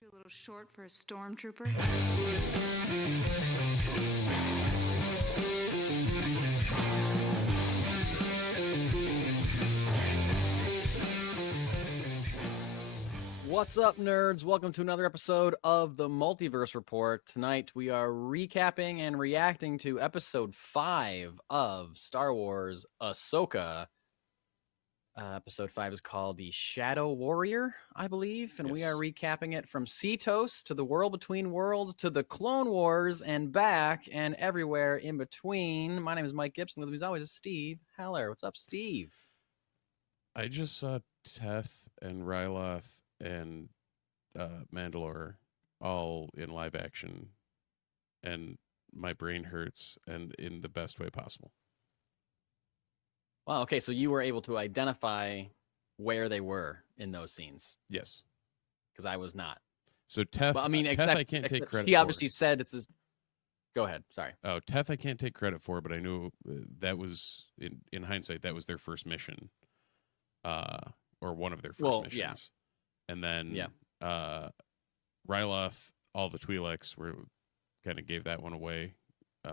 Aren't you a little short for a stormtrooper? What's up, nerds? Welcome to another episode of the Multiverse Report. Tonight, we are recapping and reacting to episode 5 of Star Wars Ahsoka. Episode 5 is called The Shadow Warrior, I believe, and we are recapping it from Cetos to the World Between Worlds to the Clone Wars and back and everywhere in between. My name is Mike Gibson. With me, as always, is Steve Heller. What's up, Steve? I just saw Teth and Ryloth and Mandalore all in live action, and my brain hurts, and in the best way possible. Wow, okay, so you were able to identify where they were in those scenes. Yes. Because I was not. So Teth, well, I mean, Teth I can't take credit he for. obviously said it's his... Go ahead, sorry. Oh, Teth I can't take credit for, but I knew that was, in hindsight, that was their first mission. Or one of their first missions. Yeah. And then Ryloth, all the Twi'leks were kind of gave that one away.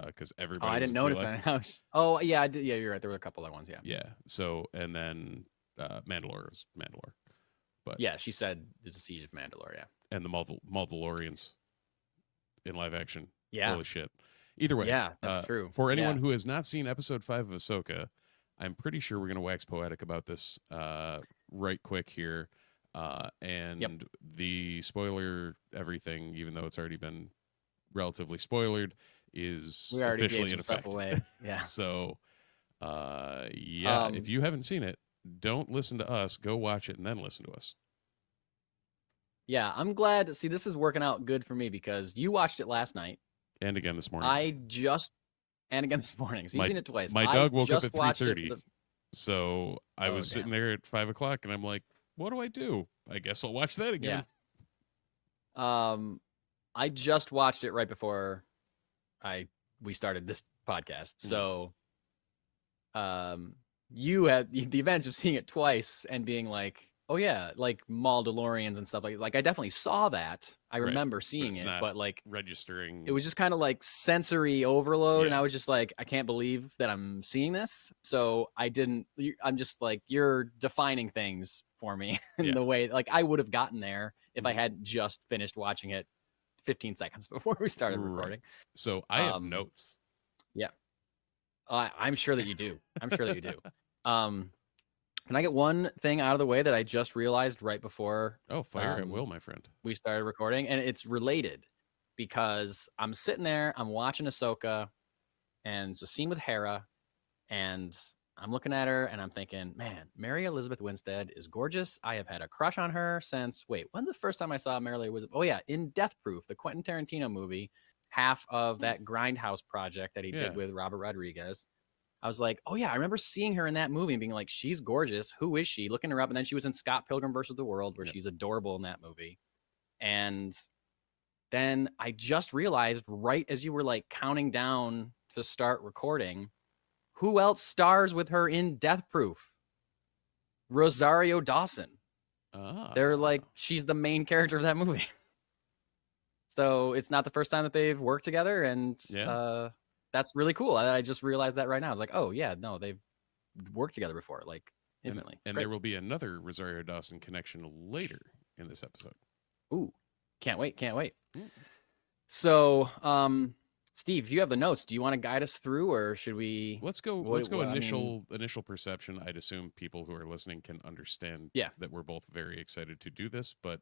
Because everybody. I didn't notice that. Oh yeah, I did. Yeah, you're right. There were a couple other ones. Yeah. Yeah. So and then Mandalore is Mandalore, but yeah, she said there's a siege of Mandalore. Yeah. And the Mandalorians in live action. Yeah. Holy shit. Either way. Yeah, that's true. For anyone who has not seen episode 5 of Ahsoka, I'm pretty sure we're gonna wax poetic about this right quick here. And the spoiler everything, even though it's already been relatively spoilered, is officially in effect. Away. Yeah. So, if you haven't seen it, don't listen to us. Go watch it and then listen to us. Yeah, I'm glad. See, this is working out good for me because you watched it last night. And again this morning. And again this morning. So you've seen it twice. My dog woke up at 3:30. So I was sitting there at 5 o'clock and I'm like, what do I do? I guess I'll watch that again. Yeah. I just watched it right before we started this podcast. So you had the advantage of seeing it twice and being like, oh yeah, like Mandalorians and stuff like I definitely saw that. I remember seeing it, but like registering. It was just kind of like sensory overload, and I was just like, I can't believe that I'm seeing this. So I'm just like, you're defining things for me in the way like I would have gotten there if I hadn't just finished watching it 15 seconds before we started recording. So I have notes. Yeah. I'm sure that you do. Can I get one thing out of the way that I just realized right before? Oh, fire at will, my friend. We started recording, and it's related because I'm sitting there, I'm watching Ahsoka, and it's a scene with Hera, and I'm looking at her, and I'm thinking, man, Mary Elizabeth Winstead is gorgeous. I have had a crush on her since, when's the first time I saw Mary Elizabeth? Oh, yeah, in Death Proof, the Quentin Tarantino movie, half of that Grindhouse project that he did with Robert Rodriguez. I was like, oh, yeah, I remember seeing her in that movie and being like, she's gorgeous. Who is she? Looking her up. And then she was in Scott Pilgrim versus the World, where she's adorable in that movie. And then I just realized right as you were like counting down to start recording, who else stars with her in Death Proof? Rosario Dawson. They're like, she's the main character of that movie. So it's not the first time that they've worked together. And that's really cool. I just realized that right now. I was like, oh, yeah, no, they've worked together before, like, intimately. And there will be another Rosario Dawson connection later in this episode. Ooh, can't wait. So, Steve, if you have the notes, do you want to guide us through, or should we? Let's go initial perception. I'd assume people who are listening can understand that we're both very excited to do this, but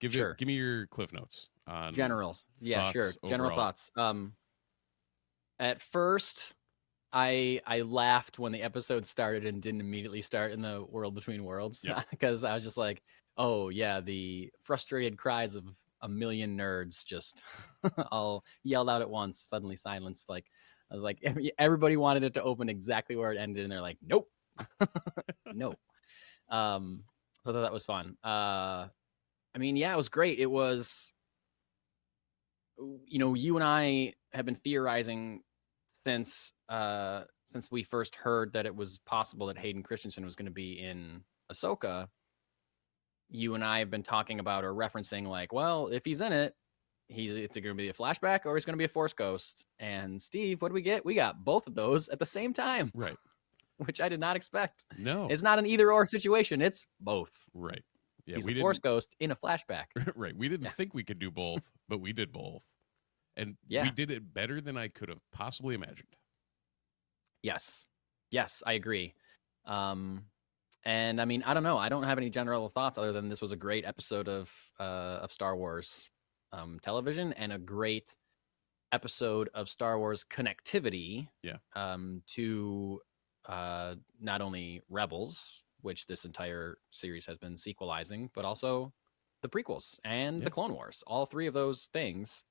give me your Cliff Notes on generals. Yeah, sure. Overall. General thoughts. At first, I laughed when the episode started and didn't immediately start in the World Between Worlds because I was just like, oh yeah, the frustrated cries of a million nerds just all yelled out at once, suddenly silenced. Like I was like, everybody wanted it to open exactly where it ended, and they're like, nope, no. So I thought that was fun. I mean, yeah, it was great. It was, you and I have been theorizing since we first heard that it was possible that Hayden Christensen was going to be in Ahsoka. you and I have been talking about or referencing, like, well, if he's in it, it's going to be a flashback or he's going to be a Force ghost. And Steve, what do we get? We got both of those at the same time, Right. which I did not expect. No. It's not an either or situation. It's both. Right. Yeah, He's we a didn't. Force ghost in a flashback. Right. We didn't think we could do both, but we did both, and Yeah. we did it better than I could have possibly imagined. Yes. Yes, I agree. And I mean, I don't know. I don't have any general thoughts other than this was a great episode of Star Wars television and a great episode of Star Wars connectivity. Yeah. To not only Rebels, which this entire series has been sequelizing, but also the prequels and the Clone Wars. All three of those things.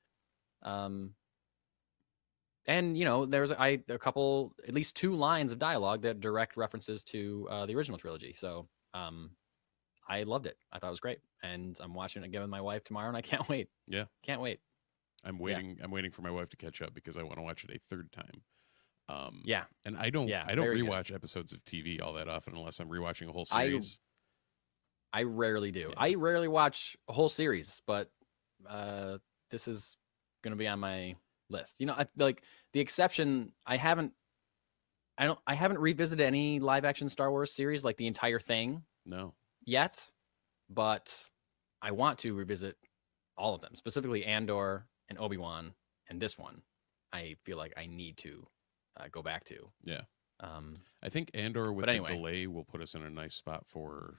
And, you know, there's a couple, at least 2 lines of dialogue that direct references to the original trilogy. So I loved it. I thought it was great. And I'm watching it again with my wife tomorrow, and I can't wait. Yeah. Can't wait. I'm waiting. I'm waiting for my wife to catch up because I want to watch it a third time. Yeah. And I don't very rewatch episodes of TV all that often unless I'm rewatching a whole series. I rarely do. Yeah. I rarely watch a whole series, but this is going to be on my list. You know, like the exception, I haven't revisited any live action Star Wars series, like the entire thing. No. Yet, but I want to revisit all of them, specifically Andor and Obi-Wan and this one. I feel like I need to go back to. Yeah. I think Andor with anyway. the delay will put us in a nice spot for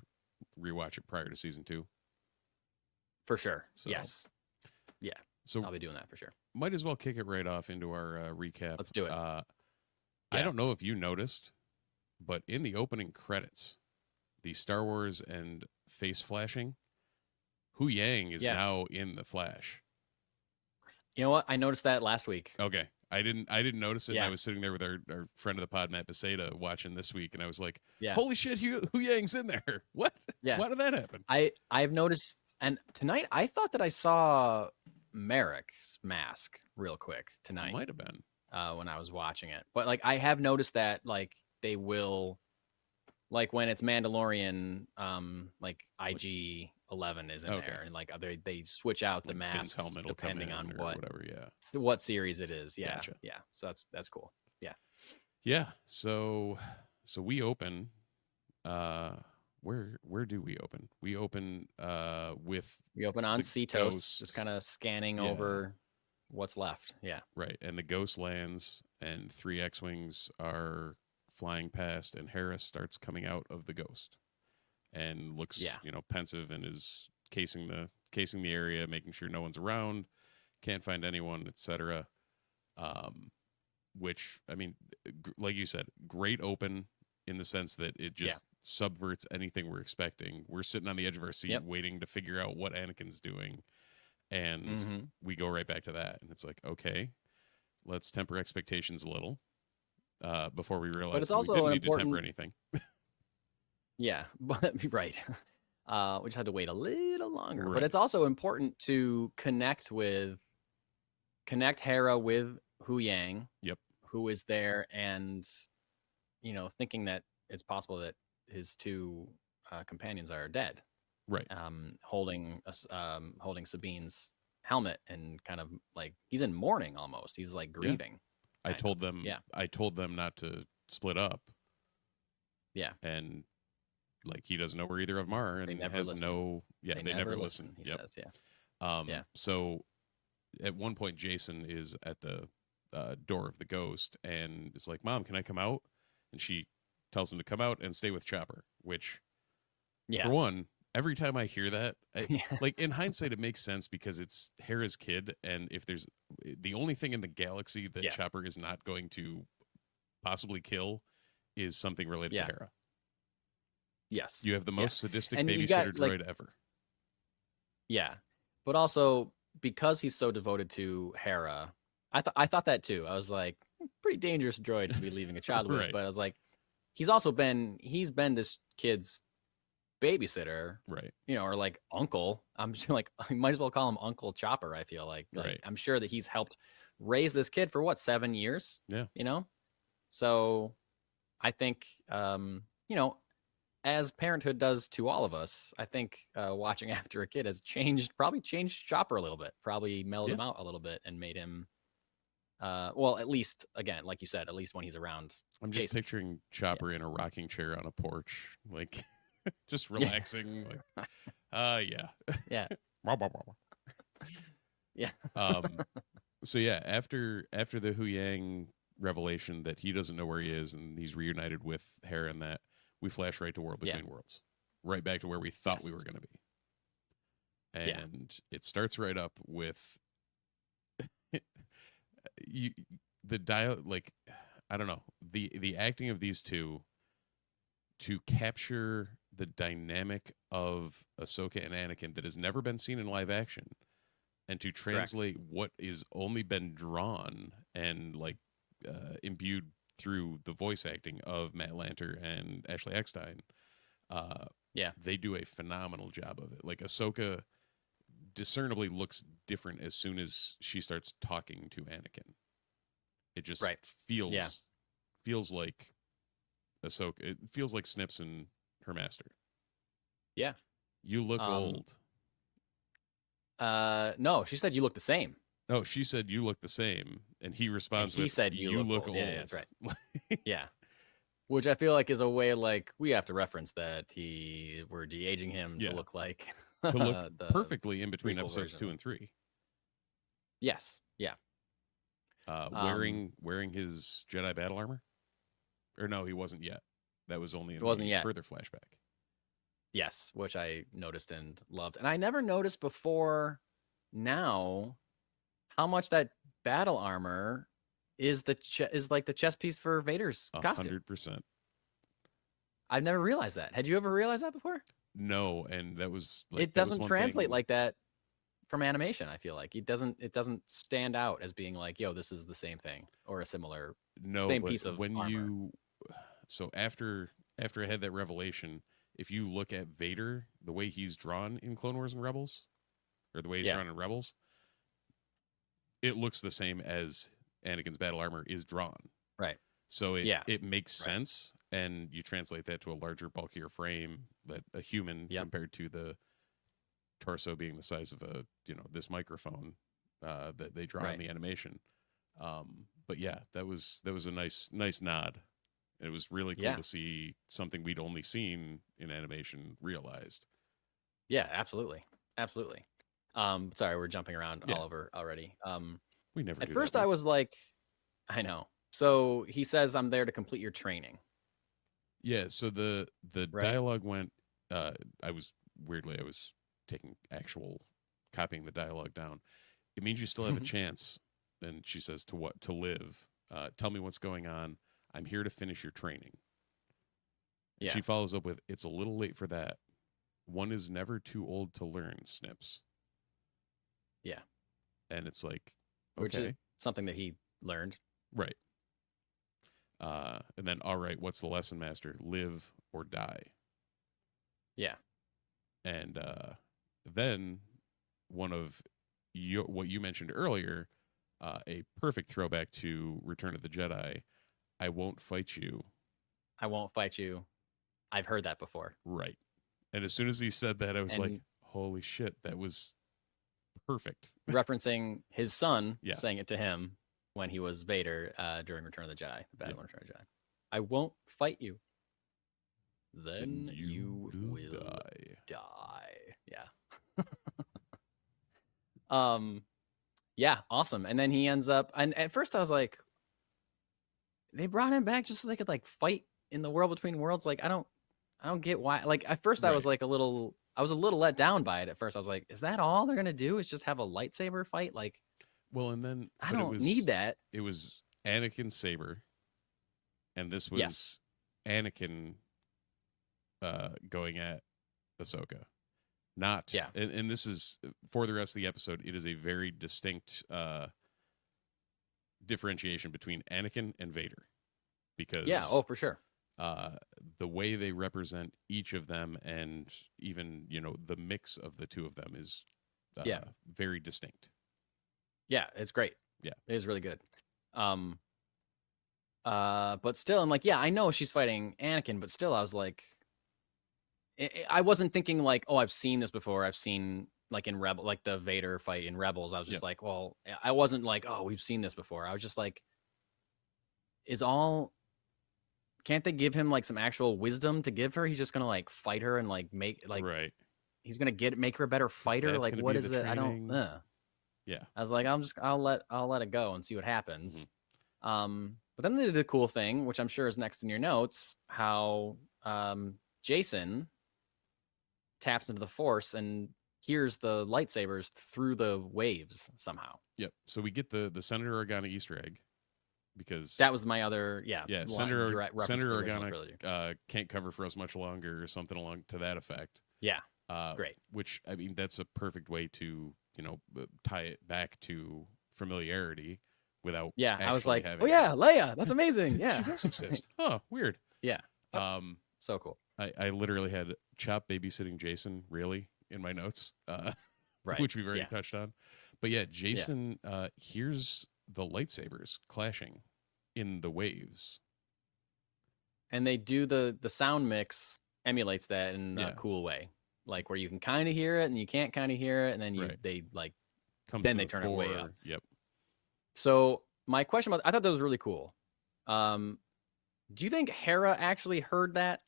rewatch it prior to season 2. For sure. So, yes. Yeah. So I'll be doing that for sure. Might as well kick it right off into our recap. Let's do it. I don't know if you noticed, but in the opening credits, the Star Wars and face flashing, Hu Yang is now in the Flash. You know what? I noticed that last week. Okay. I didn't notice it. And I was sitting there with our friend of the pod, Matt Beseda, watching this week, and I was like, holy shit, Hu Yang's in there. What? Yeah. Why did that happen? I've noticed, and tonight I thought that I saw Merrick's mask real quick tonight. It might have been. When I was watching it. But like I have noticed that like they will, like when it's Mandalorian, like IG-11 is in there, and like they switch out the mask depending on what series it is. Yeah, Gotcha. Yeah. So that's cool. Yeah. Yeah. So we open. Where do we open? We open on Cetos, just kind of scanning over what's left. Yeah. Right. And the Ghost lands, and 3 X-Wings are flying past, and Hera starts coming out of the Ghost and looks, pensive, and is casing the area, making sure no one's around, can't find anyone, etc. Which, I mean, like you said, great open in the sense that it just subverts anything we're expecting. We're sitting on the edge of our seat waiting to figure out what Anakin's doing. And we go right back to that. And it's like, okay, let's temper expectations a little before we realize but it's also we didn't need to temper anything. Yeah, but right. We just had to wait a little longer. Right. But it's also important to connect Hera with Hu Yang. Yep. Who is there, and thinking that it's possible that his 2 companions are dead. Right. Holding Sabine's helmet, and kind of like he's in mourning almost. He's like grieving. I told them not to split up. Yeah. And like he doesn't know where either of them are, and has listen. They never listen. He says, So at one point Jason is at the door of the Ghost and is like, "Mom, can I come out?" And she tells him to come out and stay with Chopper, which for one, every time I hear that, like in hindsight, it makes sense because it's Hera's kid. And if there's the only thing in the galaxy that Chopper is not going to possibly kill is something related to Hera. Yes. You have the most sadistic babysitter droid ever. Yeah. But also because he's so devoted to Hera, I thought that too. I was like, pretty dangerous droid to be leaving a child with. But I was like, he's been this kid's babysitter, right? Or like uncle. I'm just like, I might as well call him Uncle Chopper. I feel like I'm sure that he's helped raise this kid for 7 years. Yeah. So I think as parenthood does to all of us, I think watching after a kid has probably changed Chopper a little bit, probably mellowed him out a little bit and made him, well, at least, again, like you said, at least when he's around. I'm just Jason. picturing Chopper in a rocking chair on a porch, like just relaxing. Like, yeah, Yeah. Yeah. So yeah, after the Hu Yang revelation that he doesn't know where he is and he's reunited with Hera and that, we flash right to World Between Worlds, right back to where we thought we were going to be, and it starts right up with the like, I don't know, the acting of these two to capture the dynamic of Ahsoka and Anakin that has never been seen in live action, and to translate what is only been drawn and like imbued through the voice acting of Matt Lanter and Ashley Eckstein. They do a phenomenal job of it. Like, Ahsoka discernibly looks different as soon as she starts talking to Anakin. It just feels like Ahsoka. It feels like Snips and her master. Yeah. You look old. No, she said you look the same. No, she said you look the same, and he responds he with, said you look old. Yeah, that's right. Yeah. Which I feel like is a way, like, we have to reference that we're de-aging him to look like to look perfectly in between episodes 2 and 3. Yes. Yeah. Wearing his Jedi battle armor, or no, he wasn't yet. That was only in further flashback. Yes, which I noticed and loved, and I never noticed before now how much that battle armor is like the chest piece for Vader's costume. 100%. I've never realized that. Had you ever realized that before? No, and that was like, it doesn't translate like that from animation. I feel like it doesn't stand out as being like, yo, this is the same thing or a similar same piece of armor. So after I had that revelation, if you look at Vader, the way he's drawn in Clone Wars and Rebels, or the way he's drawn in Rebels, it looks the same as Anakin's battle armor is drawn. Right. So it makes sense, and you translate that to a larger, bulkier frame, that a human compared to the torso being the size of this microphone that they draw in the animation. But yeah, that was a nice nod. It was really cool to see something we'd only seen in animation realized. Yeah, absolutely. Sorry, we're jumping around all over already. We never. At first, I was like, I know. So he says, "I'm there to complete your training." Yeah. So the dialogue went. I was taking copying the dialogue down. It means you still have a chance. And she says, to live. Tell me what's going on. I'm here to finish your training. Yeah. She follows up with, it's a little late for that. One is never too old to learn, Snips. Yeah. And it's like, okay. Which is something that he learned. Right. And then, all right, what's the lesson, Master? Live or die. Yeah. And then one of what you mentioned earlier, a perfect throwback to Return of the Jedi. I won't fight you. I won't fight you. I've heard that before. Right. And as soon as he said that, I was like, holy shit, that was perfect. Referencing his son saying it to him when he was Vader during Return of the Jedi, the Battle of Return of the Jedi. I won't fight you. Then you will die. Yeah. Yeah, awesome. And then he ends up, and at first I was like, they brought him back just so they could like fight in the World Between Worlds. Like, I don't get why. Like, at first I was like I was a little let down by it at first. I was like, is that all they're gonna do? Is just have a lightsaber fight? Like, well, and then I don't need that. It was Anakin's saber, and this was Anakin going at Ahsoka. Not and this is for the rest of the episode. It is a very distinct differentiation between Anakin and Vader, because for sure. The way they represent each of them, and even the mix of the two of them is very distinct. Yeah, it's great. Yeah, it is really good. But still, I'm like, I know she's fighting Anakin, but still, I was like, I wasn't thinking like, oh, I've seen this before. I've seen like in Rebel, like the Vader fight in Rebels. I was just like, well, I wasn't like, oh, we've seen this before. I was just like, can't they give him like some actual wisdom to give her? He's just gonna like fight her and like make like right. he's gonna make her a better fighter. That's Like gonna what be is the it? I don't. training. Yeah. I was like, I'll let it go and see what happens. But then they did a cool thing, which I'm sure is next in your notes, how Jason taps into the Force and hears the lightsabers through the waves somehow. Yep. So we get the Senator Organa Easter egg because That was my other Senator Senator Organa can't cover for us much longer or something along to that effect. Yeah. Great. Which I mean, that's a perfect way to tie it back to familiarity without. Yeah, I was like, having oh yeah, Leia, that's amazing. Yeah, she does exist. Oh, weird. Yeah. So cool. I literally had Chop babysitting Jason really in my notes, right, which we've already touched on. But yeah, Jason hears the lightsabers clashing in the waves, and they do the sound mix emulates that in a cool way, like where you can kind of hear it and you can't kind of hear it, and then they like then they turn it way up. Yep. So my question I thought that was really cool. Do you think Hera actually heard that?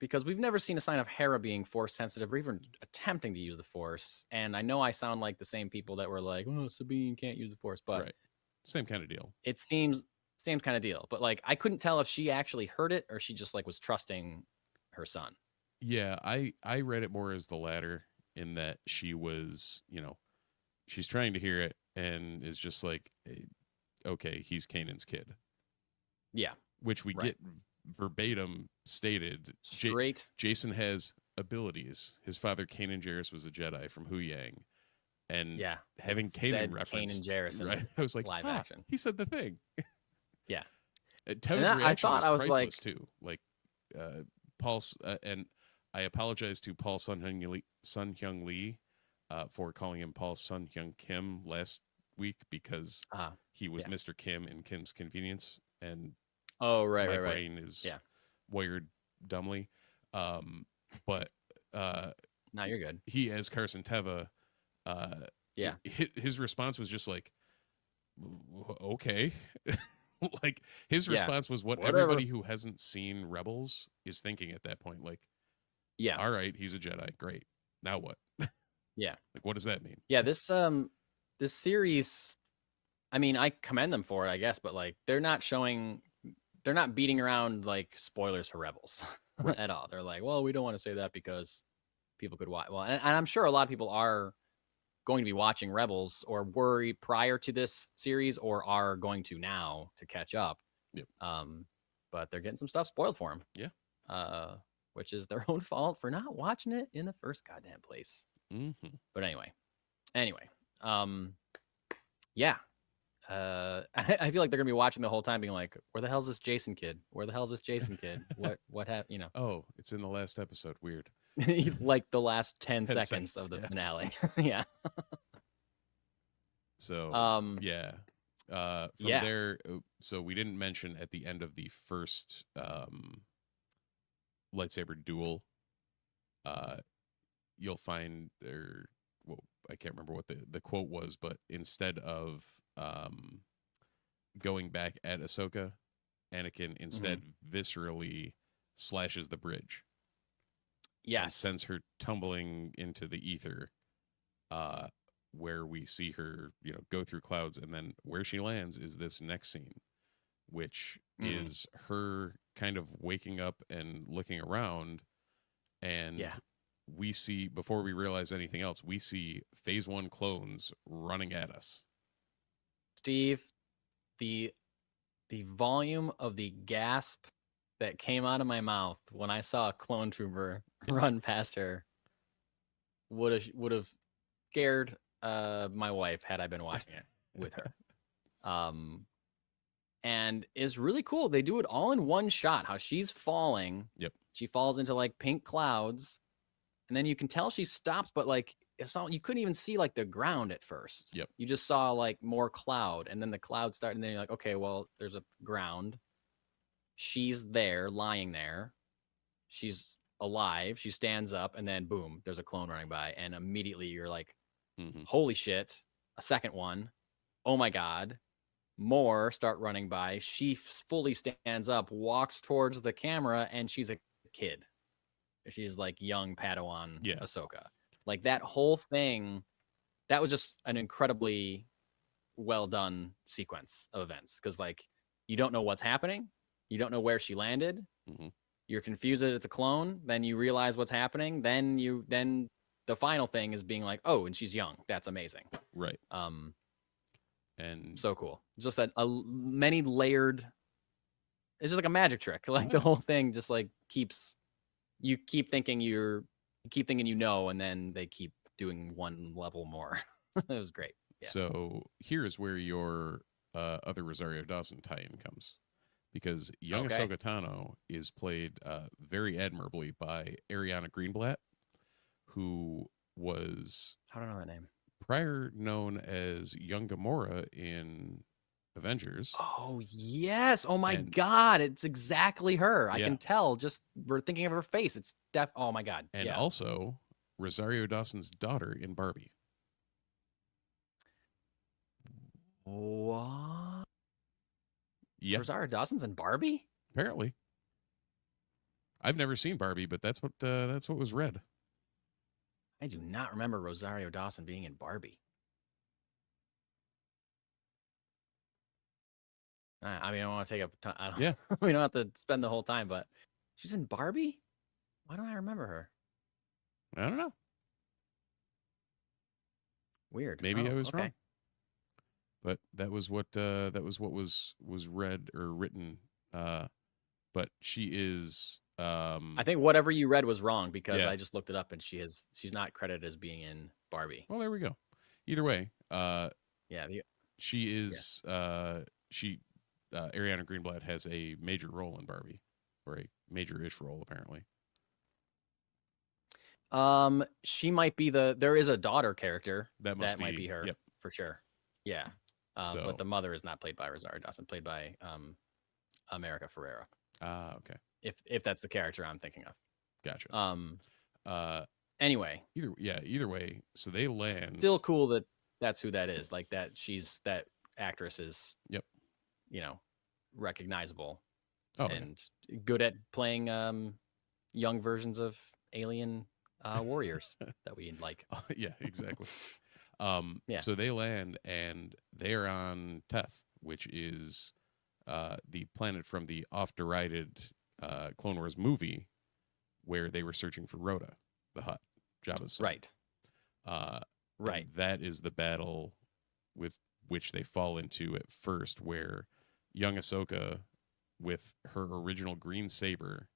Because we've never seen a sign of Hera being Force sensitive or even attempting to use the Force. And I know I sound like the same people that were like, oh, Sabine can't use the Force, but same kind of deal. It seems same kind of deal. But like, I couldn't tell if she actually heard it or she just like was trusting her son. Yeah, I read it more as the latter, in that she was, she's trying to hear it and is just like, okay, he's Kanan's kid. Yeah. Which we get verbatim stated. Straight. Jason has abilities. His father, Kanan Jarrus, was a Jedi from Huyang. And having Kanan referenced. Kanan Jarrus right? I was like, live action. He said the thing. Yeah. Tev's reaction was priceless too. Like, Paul, and I apologize to Paul Sun Hyung Lee for calling him Paul Sun Hyung Kim last week because he was Mr. Kim in Kim's Convenience, and my brain is wired dumbly. But now you're good. He, as Carson Teva, his response was just like, okay. Like, his response was what everybody who hasn't seen Rebels is thinking at that point. Like, all right, he's a Jedi, great. Now what? Yeah. Like, what does that mean? Yeah, this series, I mean, I commend them for it, I guess, but like they're not beating around like spoilers for Rebels at all. They're like, well, we don't want to say that because people could watch. Well, and I'm sure a lot of people are going to be watching Rebels or were prior to this series or are going to now to catch up. Yep. But they're getting some stuff spoiled for them. Yeah. Which is their own fault for not watching it in the first goddamn place. Mm-hmm. But anyway, yeah. I feel like they're gonna be watching the whole time, being like, "Where the hell's this Jason kid? Where the hell's this Jason kid? What happened? Oh, it's in the last episode. Weird. Like the last 10 seconds of the finale. Yeah. So yeah. From there, so we didn't mention at the end of the first lightsaber duel, you'll find I can't remember what the quote was, but instead of going back at Ahsoka, Anakin instead viscerally slashes the bridge. Yes. And sends her tumbling into the ether, where we see her, go through clouds, and then where she lands is this next scene, which is her kind of waking up and looking around, and we see, before we realize anything else, we see Phase 1 clones running at us. Steve, the volume of the gasp that came out of my mouth when I saw a clone trooper run past her would have scared my wife had I been watching it with her. And it's really cool. They do it all in one shot. How she's falling. Yep. She falls into like pink clouds, and then you can tell she stops, but like it's not, you couldn't even see like the ground at first. Yep. You just saw like more cloud, and then the cloud started, and then you're like, okay, well, there's a ground. She's there, lying there. She's alive. She stands up, and then boom, there's a clone running by, and immediately you're like, Mm-hmm. holy shit, a second one. Oh my God. More start running by. She fully stands up, walks towards the camera, and she's a kid. She's like young Padawan Yeah. Ahsoka. Like that whole thing, that was just an incredibly well done sequence of events. Because like you don't know what's happening, you don't know where she landed, Mm-hmm. you're confused that it's a clone, then you realize what's happening, then the final thing is being like, oh, and she's young. That's amazing. Right. And so cool. Just a many layered. It's just like a magic trick. Like the whole thing just like you keep thinking you know, and then they keep doing one level more. It was great. Yeah. So here's where your other Rosario Dawson tie-in comes, because young Ahsoka Tano is played very admirably by Ariana Greenblatt, who was I don't know that name. Prior known as young Gamora in Avengers. Oh yes! Oh my God! It's exactly her. I can tell. Just we're thinking of her face. It's oh my God! And also Rosario Dawson's daughter in Barbie. What? Yeah. Rosario Dawson's in Barbie? Apparently. I've never seen Barbie, but that's what was read. I do not remember Rosario Dawson being in Barbie. I mean, I don't want to take up time. Yeah. We don't have to spend the whole time, but she's in Barbie? Why don't I remember her? I don't know. Weird. Maybe I was wrong. But that was what was read or written. But she is. I think whatever you read was wrong, because I just looked it up and she's not credited as being in Barbie. Well, there we go. Either way, she is. Ariana Greenblatt has a major role in Barbie, or a major-ish role apparently. She might be there is a daughter character that might be her. Yep. For sure. Yeah. But the mother is not played by Rosario Dawson, played by America Ferrera. Ah, okay. If that's the character I'm thinking of. Gotcha. Anyway. Either way, so they land. Still cool that's who that is. Like that actress is. Yep. You know, recognizable. And good at playing young versions of alien warriors that we like. Yeah, exactly. So they land, and they're on Teth, which is the planet from the oft-derided Clone Wars movie, where they were searching for Rhoda, the Hutt, Jabba's son. Right. Right. That is the battle with which they fall into at first, where young Ahsoka, with her original green saber,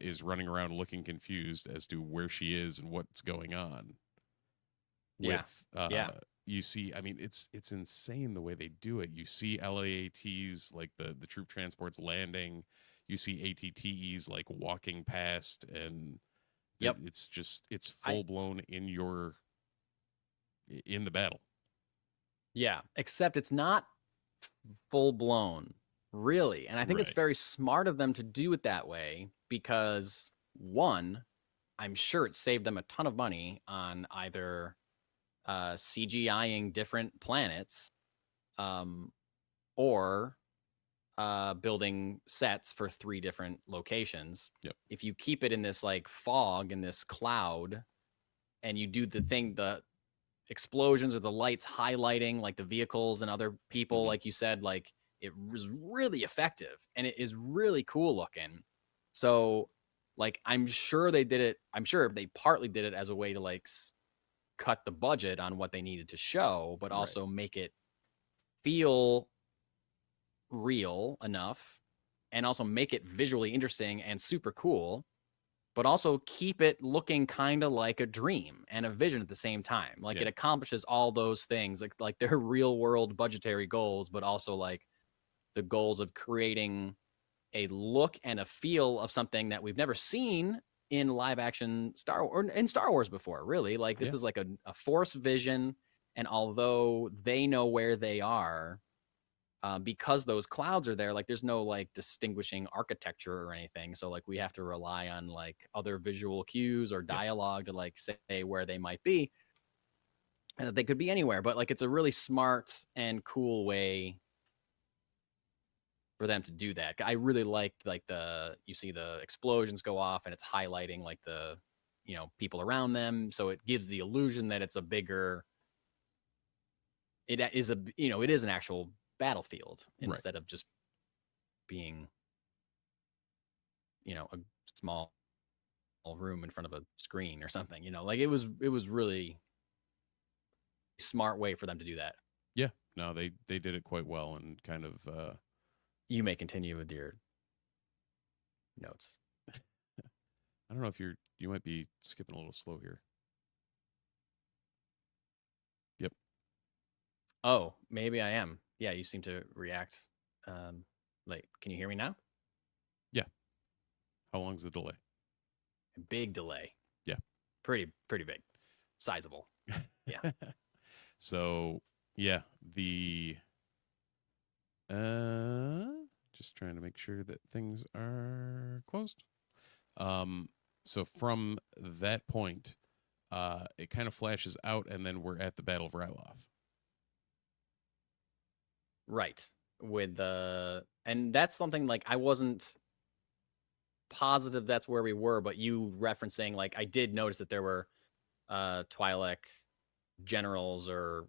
is running around looking confused as to where she is and what's going on. Yeah. You see, I mean, it's insane the way they do it. You see LAATs, like the troop transports landing. You see ATTEs like walking past, and it's full blown in the battle. Yeah, except it's not full blown, really. And I think it's very smart of them to do it that way, because one, I'm sure it saved them a ton of money on either CGIing different planets, or building sets for 3 different locations. Yep. If you keep it in this like fog, in this cloud, and you do the explosions or the lights highlighting like the vehicles and other people, like you said, like it was really effective, and it is really cool looking. So like I'm sure they partly did it as a way to like cut the budget on what they needed to show, but also make it feel real enough, and also make it visually interesting and super cool, but also keep it looking kind of like a dream and a vision at the same time. Like it accomplishes all those things, like their real world budgetary goals, but also like the goals of creating a look and a feel of something that we've never seen in live action Star Wars before, really. Like this is like a Force vision, and although they know where they are, because those clouds are there, like there's no like distinguishing architecture or anything. So like we have to rely on like other visual cues or dialogue to like say where they might be. And that they could be anywhere, but like it's a really smart and cool way for them to do that. I really liked like you see the explosions go off and it's highlighting like the people around them, so it gives the illusion that it's a bigger, it is a it is an actual battlefield instead of just being a small room in front of a screen or something. Like it was really smart way for them to do that. Yeah, no, they did it quite well and kind of. You may continue with your notes. I don't know if you might be skipping a little slow here. Yep. Oh, maybe I am. Yeah, you seem to react late. Can you hear me now? Yeah. How long's the delay? A big delay. Yeah. Pretty big. Sizable. Yeah. So, yeah, just trying to make sure that things are closed. So from that point, it kind of flashes out, and then we're at the Battle of Ryloth. Right. And that's something like I wasn't positive that's where we were, but you referencing, like, I did notice that there were Twi'lek generals or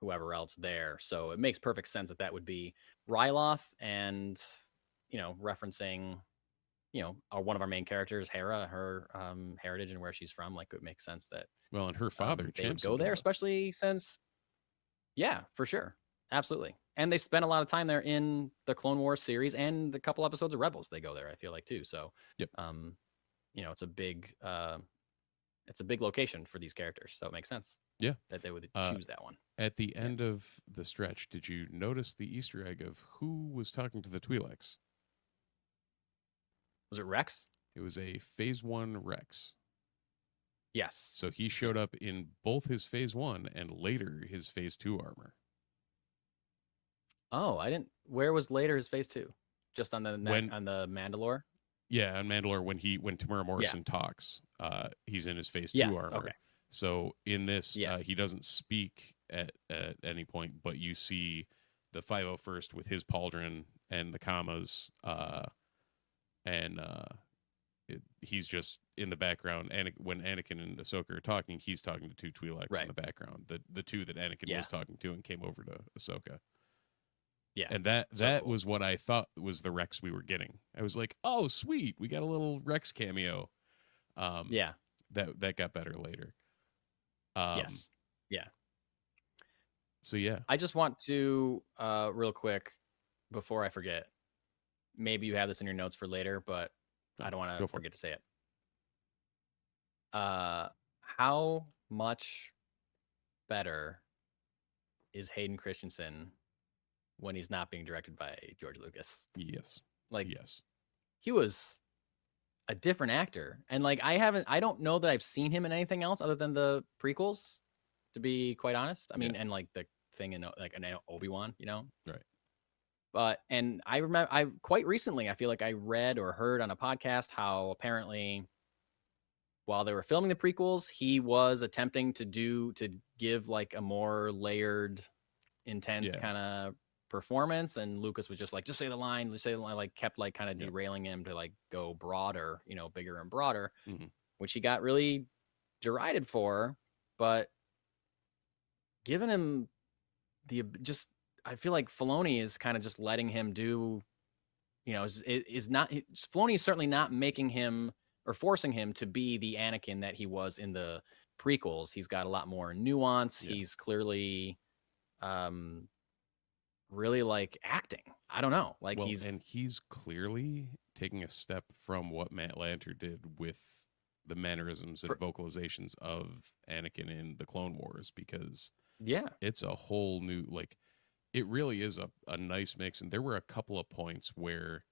whoever else there, so it makes perfect sense that would be Ryloth, and referencing one of our main characters, Hera, her heritage and where she's from. Like, it makes sense that and her father they would go there, especially since for sure, absolutely. And they spent a lot of time there in the Clone Wars series and the couple episodes of Rebels. They go there, I feel like, too. So yep. It's a big location for these characters, so it makes sense that they would choose that one. At the end of the stretch, did you notice the Easter egg of who was talking to the Twi'leks? Was it Rex? It was a Phase 1 Rex. Yes. So he showed up in both his Phase 1 and later his Phase 2 armor. Oh, I didn't. Where was later his Phase 2? Just on the on the Mandalore? Yeah, on Mandalore when Tamara Morrison talks, he's in his Phase 2 armor. Okay. So in this, he doesn't speak at any point, but you see the 501st with his pauldron and the commas, and he's just in the background. And when Anakin and Ahsoka are talking, he's talking to two Twi'leks in the background. The two that Anakin was talking to and came over to Ahsoka. Yeah, and that cool. was what I thought was the Rex we were getting. I was like, oh, sweet, we got a little Rex cameo. That got better later. Yes. Yeah. So yeah, I just want to real quick before I forget. Maybe you have this in your notes for later, but I don't want to forget to say it. How much better is Hayden Christensen when he's not being directed by George Lucas? Yes. Yes. He was a different actor. And like, I don't know that I've seen him in anything else other than the prequels, to be quite honest. I mean, and like the thing in like an Obi-Wan, Right. But, and I remember, quite recently, I feel like I read or heard on a podcast how apparently while they were filming the prequels, he was attempting to give like a more layered, intense kind of performance, and Lucas was just like, just say the line, like kept like kind of derailing him to like go broader, bigger and broader, which he got really derided for. But given him I feel like Filoni is kind of just letting him do, Filoni is certainly not making him or forcing him to be the Anakin that he was in the prequels. He's got a lot more nuance. He's clearly really like acting. I don't know. Like he's clearly taking a step from what Matt Lanter did with the mannerisms and vocalizations of Anakin in the Clone Wars, because it's a whole new, like, it really is a nice mix. And there were a couple of points where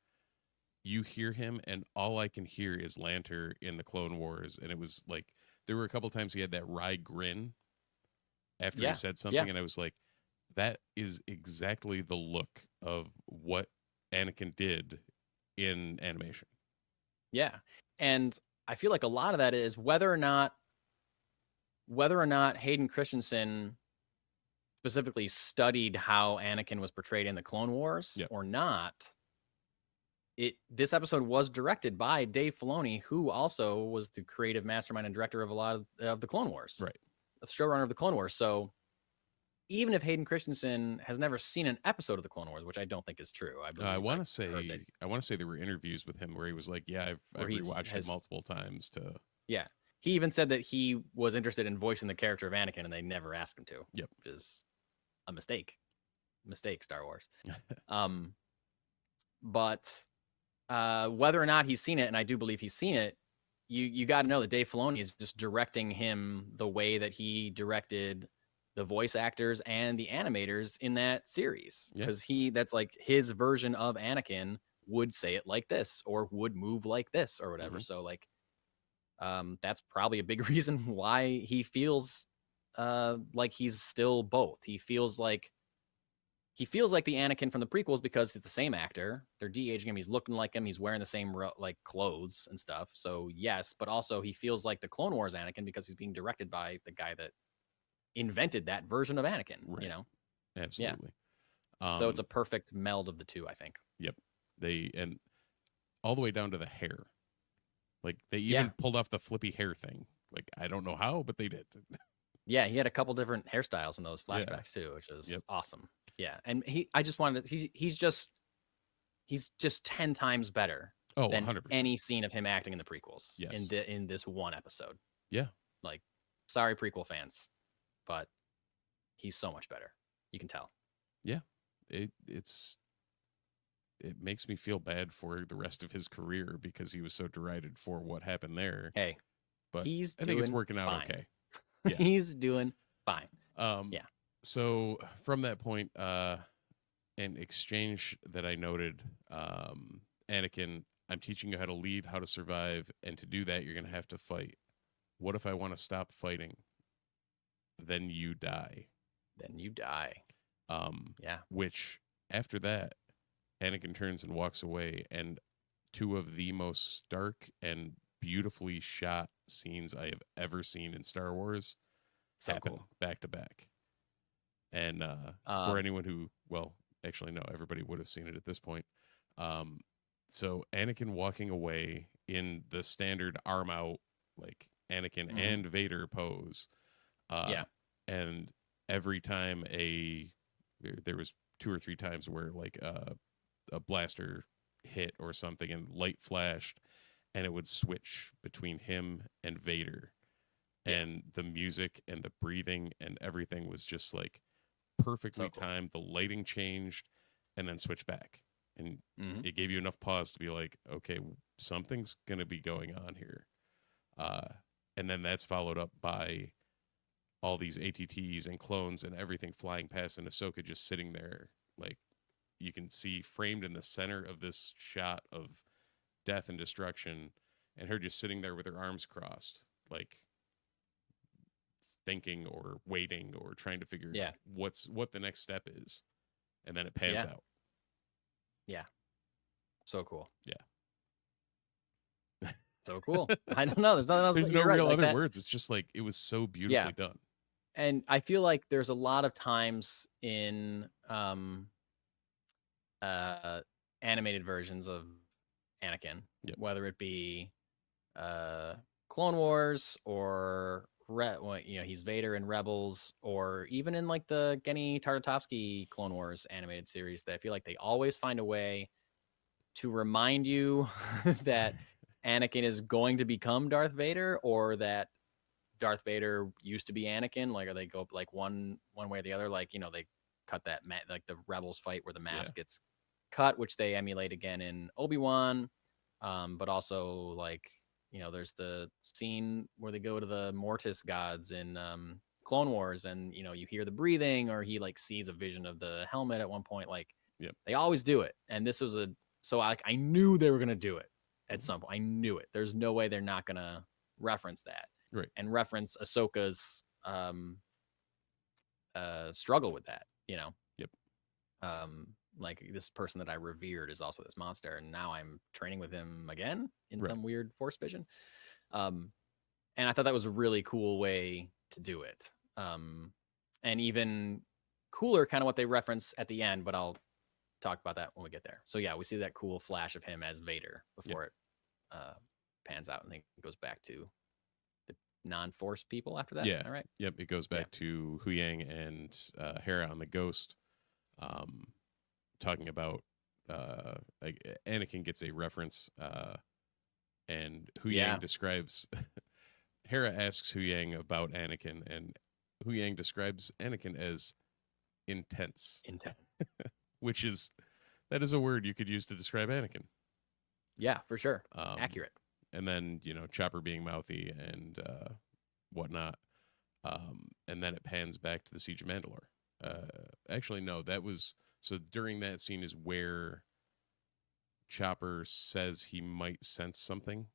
you hear him and all I can hear is Lanter in the Clone Wars. And it was like, there were a couple of times he had that wry grin after he said something. And I was like, that is exactly the look of what Anakin did in animation. Yeah. And I feel like a lot of that is whether or not Hayden Christensen specifically studied how Anakin was portrayed in the Clone Wars Yep. or not. This episode was directed by Dave Filoni, who also was the creative mastermind and director of a lot of the Clone Wars. Right. The showrunner of the Clone Wars. So even if Hayden Christensen has never seen an episode of the Clone Wars, which I don't think is true, I want to say there were interviews with him where he was like, "Yeah, I've rewatched it multiple times to." Yeah, he even said that he was interested in voicing the character of Anakin, and they never asked him to. Yep, which is a mistake. Star Wars. But whether or not he's seen it, and I do believe he's seen it, you got to know that Dave Filoni is just directing him the way that he directed the voice actors and the animators in that series, because that's like his version of Anakin would say it like this or would move like this or whatever. So like that's probably a big reason why he feels like he's still both. He feels like the Anakin from the prequels because it's the same actor. They're de-aging him. He's looking like him. He's wearing the same like clothes and stuff. So yes, but also he feels like the Clone Wars Anakin because he's being directed by the guy that invented that version of Anakin. Right. You know, absolutely. Yeah. So it's a perfect meld of the two, I think. Yep. And all the way down to the hair. Like they even pulled off the flippy hair thing. Like I don't know how, but they did. Yeah, he had a couple different hairstyles in those flashbacks too, which is awesome. Yeah, and he's just 10 times better than 100%. any scene of him acting in the prequels. Yes. In this one episode. Yeah. Like, sorry, prequel fans, but he's so much better. You can tell. Yeah, it makes me feel bad for the rest of his career because he was so derided for what happened there. Hey, but I think it's working out okay. Yeah. He's doing fine. Yeah. So from that point, an exchange that I noted, Anakin, I'm teaching you how to lead, how to survive, and to do that, you're going to have to fight. What if I want to stop fighting? Then you die. Yeah. Which, after that, Anakin turns and walks away, and two of the most stark and beautifully shot scenes I have ever seen in Star Wars happen back to back. And for anyone who, well, actually, no, everybody would have seen it at this point. So Anakin walking away in the standard arm out, like Anakin and Vader pose. And every time there was 2 or 3 times where like a blaster hit or something and light flashed, and it would switch between him and Vader. And the music and the breathing and everything was just like perfectly timed. The lighting changed and then switched back. And it gave you enough pause to be like, okay, something's going to be going on here. And then that's followed up by all these ATTs and clones and everything flying past, and Ahsoka just sitting there. Like, you can see framed in the center of this shot of death and destruction, and her just sitting there with her arms crossed, like thinking or waiting or trying to figure out what the next step is. And then it pans out. Yeah. So cool. Yeah. So cool. I don't know. There's nothing else. There's no real other words. It's just like, it was so beautifully done. And I feel like there's a lot of times in animated versions of Anakin, whether it be Clone Wars or he's Vader in Rebels, or even in like the Genndy Tartakovsky Clone Wars animated series, that I feel like they always find a way to remind you that Anakin is going to become Darth Vader, or that Darth Vader used to be Anakin. Like, or they go like one way or the other. Like, they cut that like the Rebels fight where the mask gets cut, which they emulate again in Obi-Wan. But also like, there's the scene where they go to the Mortis gods in Clone Wars, and you hear the breathing, or he like sees a vision of the helmet at one point. Like, they always do it, and this was so I knew they were gonna do it at some point. I knew it. There's no way they're not gonna reference that, right? And reference Ahsoka's struggle with that. you know. Yep. Like this person that I revered is also this monster, and now I'm training with him again in Right. some weird force vision. And I thought that was a really cool way to do it. And even cooler, kind of what they reference at the end, but I'll talk about that when we get there. So yeah, we see that cool flash of him as Vader before it pans out, and then it goes back to the non-force people after that. Yeah. All right. Yep. It goes back to Hu Yang and Hera on the Ghost, talking about like Anakin gets a reference, and Hu Yang describes. Hera asks Hu Yang about Anakin, and Hu Yang describes Anakin as intense. Intense. Which is a word you could use to describe Anakin. Yeah, for sure. Accurate. And then, Chopper being mouthy and whatnot. And then it pans back to the Siege of Mandalore. Actually, no, that was... So during that scene is where Chopper says he might sense something.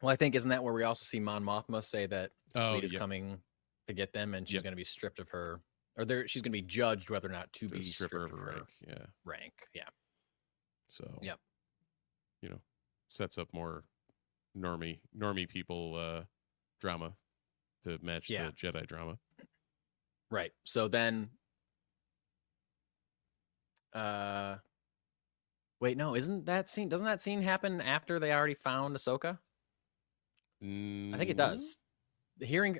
Well, I think, isn't that where we also see Mon Mothma say that the fleet is yep. coming to get them, and she's going to be stripped of her... Or she's going to be judged whether or not to be stripped of her rank. Yeah. Rank, yeah. So, yep. Sets up more normie people drama to match the Jedi drama. Right. So then, wait, no, doesn't that scene happen after they already found Ahsoka? I think it does. Hearing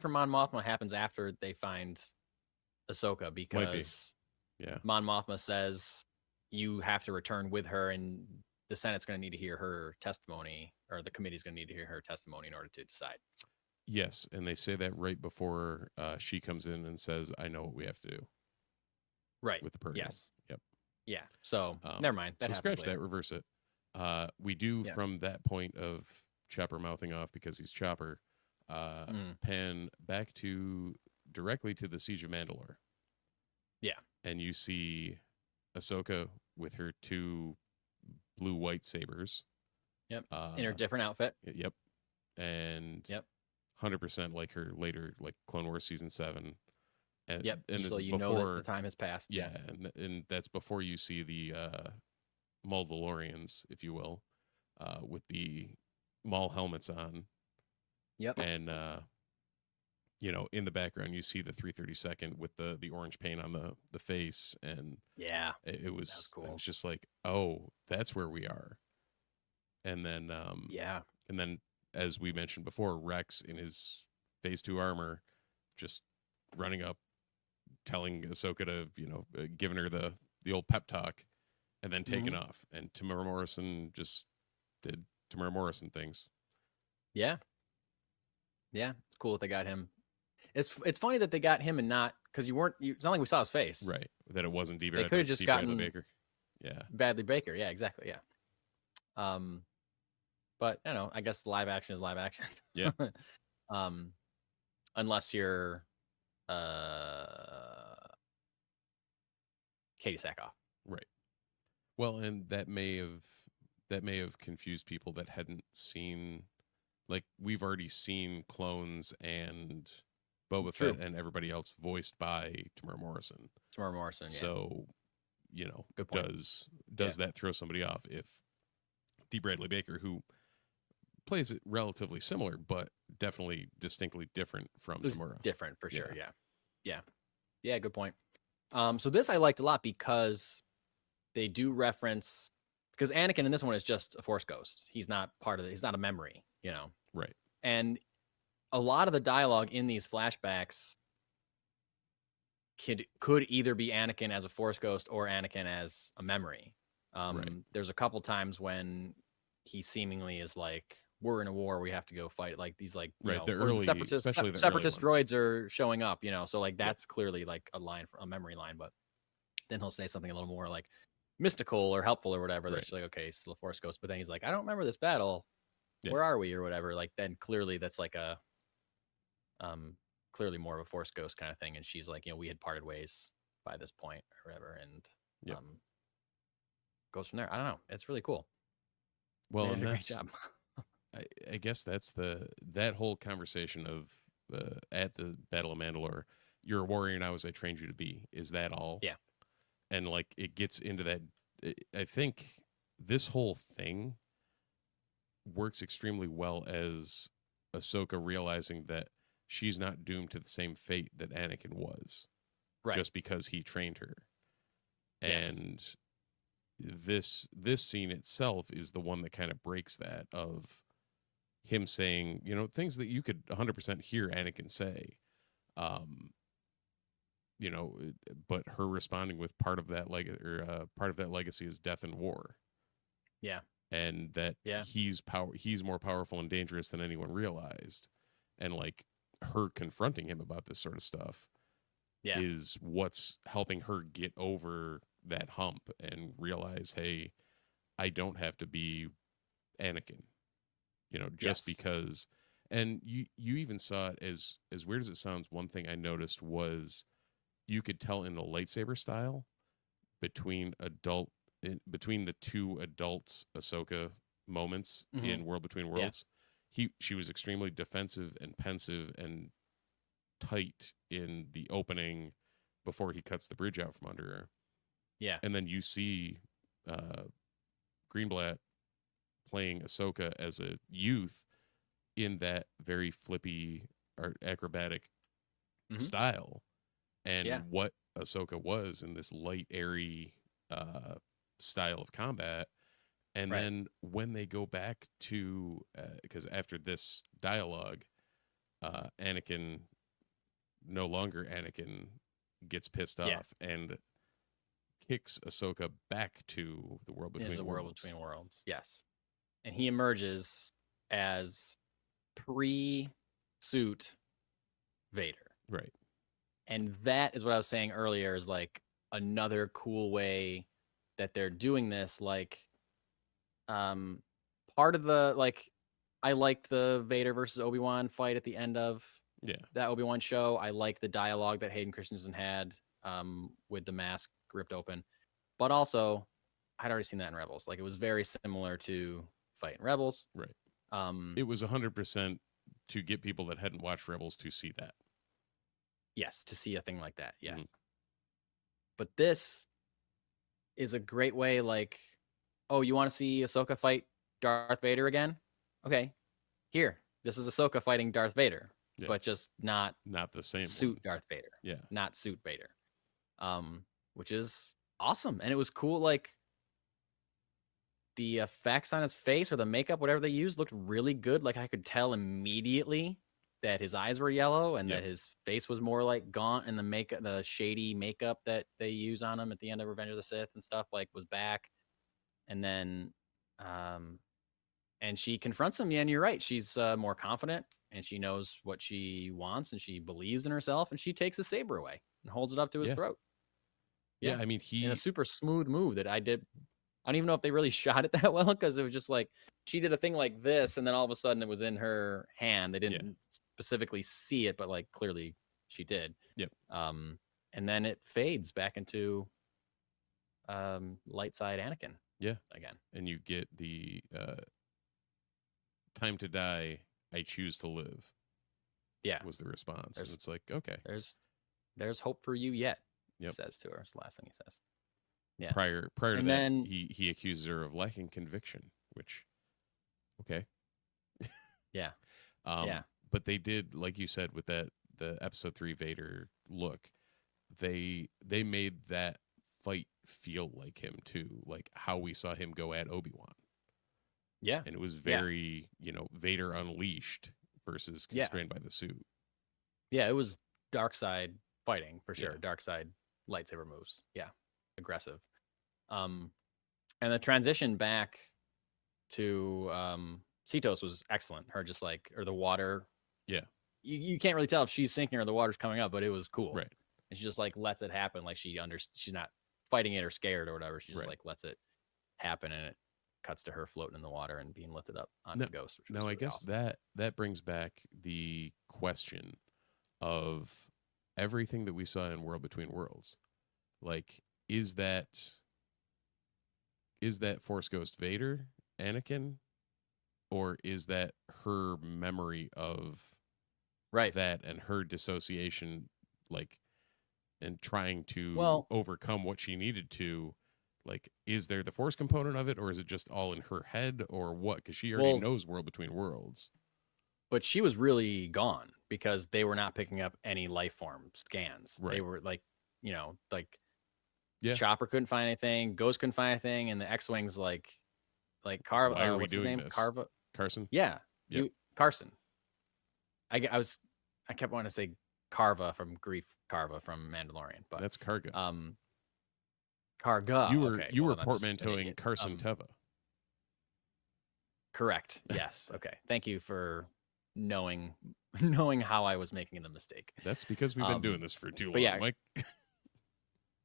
from Mon Mothma happens after they find Ahsoka, because Mon Mothma says you have to return with her, and the Senate's going to need to hear her testimony, or the committee's going to need to hear her testimony in order to decide. Yes, and they say that right before she comes in and says, "I know what we have to do." Right. With the purging. Yes. Yep. Yeah. So never mind. So scratch that. Reverse it. We do from that point of Chopper mouthing off because he's Chopper. Pan back directly to the Siege of Mandalore. Yeah. And you see Ahsoka with her 2 blue-white sabers. Yep. In her different outfit. Yep. And 100% like her later, like Clone Wars Season 7. And, yep. And so you know that the time has passed. Yeah. And that's before you see the Muldalorians, if you will, with the Maul helmets on. Yep. And in the background you see the 332nd with the orange paint on the face, and it was cool. It was just like, oh, that's where we are. And then and then, as we mentioned before, Rex in his Phase 2 armor just running up, telling Ahsoka to, giving her the old pep talk, and then taking off. And Tamara Morrison just did Tamara Morrison things. Yeah. Yeah, it's cool that they got him. It's funny that they got him and not, because it's not like we saw his face. Right. That it wasn't D. They could have just gotten Baker. Yeah. Bradley Baker. Yeah, exactly. Yeah. But I guess live action is live action. Yeah. Unless you're Katie Sackhoff. Right. Well, and that may have confused people that hadn't seen. Like, we've already seen clones and Boba Fett and everybody else voiced by Tamara Morrison. Tamara Morrison, yeah. So, good point. Does that throw somebody off if D. Bradley Baker, who plays it relatively similar, but definitely distinctly different from Tamara? Different, for sure, yeah. Yeah, good point. So this I liked a lot because they do reference... Because Anakin in this one is just a Force ghost. He's not part of it. He's not a memory, Right. And a lot of the dialogue in these flashbacks could either be Anakin as a Force ghost or Anakin as a memory. Right. There's a couple times when he seemingly is like, we're in a war, we have to go fight. Like these, like, the early, especially the separatist droids are showing up, so like that's clearly like a memory line. But then he'll say something a little more like mystical or helpful or whatever. Right. That's like, okay, he's still a Force ghost. But then he's like, I don't remember this battle. Yeah. Where are we or whatever? Like, then clearly that's like a clearly more of a Force ghost kind of thing. And she's like, we had parted ways by this point or whatever, and goes from there. I don't know. It's really cool. Well, and that's great job. I guess that's that whole conversation of at the Battle of Mandalore you're a warrior now as I trained you to be. Is that all? Yeah. And like it gets into that. I think this whole thing works extremely well as Ahsoka realizing that she's not doomed to the same fate that Anakin was, Right. just because he trained her. Yes. And this scene itself is the one that kind of breaks that, of him saying, you know, things that you could 100% hear Anakin say, you know, but her responding with part of that legacy is death and war. Yeah. And that Yeah. he's more powerful and dangerous than anyone realized. And like her confronting him about this sort of stuff Yeah. is what's helping her get over that hump and realize, hey, I don't have to be Anakin, you know, just Yes. because. And you even saw it, as weird as it sounds, one thing I noticed was you could tell in the lightsaber style between the two adults Ahsoka moments Mhm. in World Between Yeah. Worlds. She was extremely defensive and pensive and tight in the opening before he cuts the bridge out from under her. Yeah. And then you see Greenblatt playing Ahsoka as a youth in that very flippy or acrobatic Mhm. style. And Yeah. what Ahsoka was in this light, airy style of combat. And Right. then when they go back to, because after this dialogue, Anakin, no longer Anakin, gets pissed Yeah. off and kicks Ahsoka back to the world between the worlds. world between worlds. Yes. And he emerges as pre-suit Vader. Right. And that is what I was saying earlier, is like another cool way that they're doing this. Like, part of the, like, I liked the Vader versus Obi-Wan fight at the end of Yeah. that Obi-Wan show. I like the dialogue that Hayden Christensen had with the mask ripped open. But also, I'd already seen that in Rebels. Like, it was very similar to fight in Rebels. Right. Um, It was 100% to get people that hadn't watched Rebels to see that. yes, to see a thing like that. Yes. Mhm. But this is a great way, like, oh, you want to see Ahsoka fight Darth Vader again? Okay, here. This is Ahsoka fighting Darth Vader, Yeah. but just not the same suit one. Darth Vader. Yeah. Not suit Vader. Which is awesome. And it was cool, like, the effects on his face or the makeup, whatever they used, looked really good. Like, I could tell immediately that his eyes were yellow and that his face was more like gaunt, and the shady makeup that they use on him at the end of Revenge of the Sith and stuff, like, was back. And then and she confronts him. Yeah, and you're right. She's more confident, and she knows what she wants, and she believes in herself, and she takes his saber away and holds it up to his throat. Yeah, I mean, in a super smooth move that I don't even know if they really shot it that well, because it was just like she did a thing like this, and then all of a sudden it was in her hand. They didn't specifically see it, but like clearly she did. Yep. And then it fades back into light side Anakin. Yeah. Again. And you get the time to die, I choose to live. Yeah. Was the response. And it's like, okay. There's hope for you yet. Yep. He says to her. It's the last thing he says. Yeah. Prior to and that, then, he accuses her of lacking conviction, which, okay. Yeah. But they did, like you said, with the episode 3 Vader look, they made that fight feel like him too, like how we saw him go at Obi-Wan. Yeah. And it was very, Vader unleashed versus constrained by the suit. Yeah, it was dark side fighting for sure. Yeah. Dark side lightsaber moves. Yeah. Aggressive. And the transition back to Cetos was excellent. Her just like, or the water. Yeah. You can't really tell if she's sinking or the water's coming up, but it was cool. Right. And she just like lets it happen. Like she's not fighting it or scared or whatever. She just like lets it happen, and it cuts to her floating in the water and being lifted up onto the Ghost. Now, I guess awesome. that brings back the question of everything that we saw in World Between Worlds. Like, is that Force Ghost Vader, Anakin, or is that her memory of that and her dissociation, like, and trying to Well, overcome what she needed to. Like, is there the Force component of it, or is it just all in her head, or what? Because she already well, knows World Between Worlds. but she was really gone because they were not picking up any life form scans. They Right. were like, like Yeah. Chopper couldn't find anything, Ghost couldn't find anything, and the X-wings like Carva. Why are we What's his doing name? this? Carva. Carson? Yeah, Yep. Carson. I kept wanting to say Carva from Carva from Mandalorian, but That's Karga. Karga. You were Okay, you well, were then I'm just an portmanteauing idiot. Carson Teva. Correct. Yes. Okay. Thank you for knowing how I was making the mistake. That's because we've been doing this for too long, but yeah, Mike.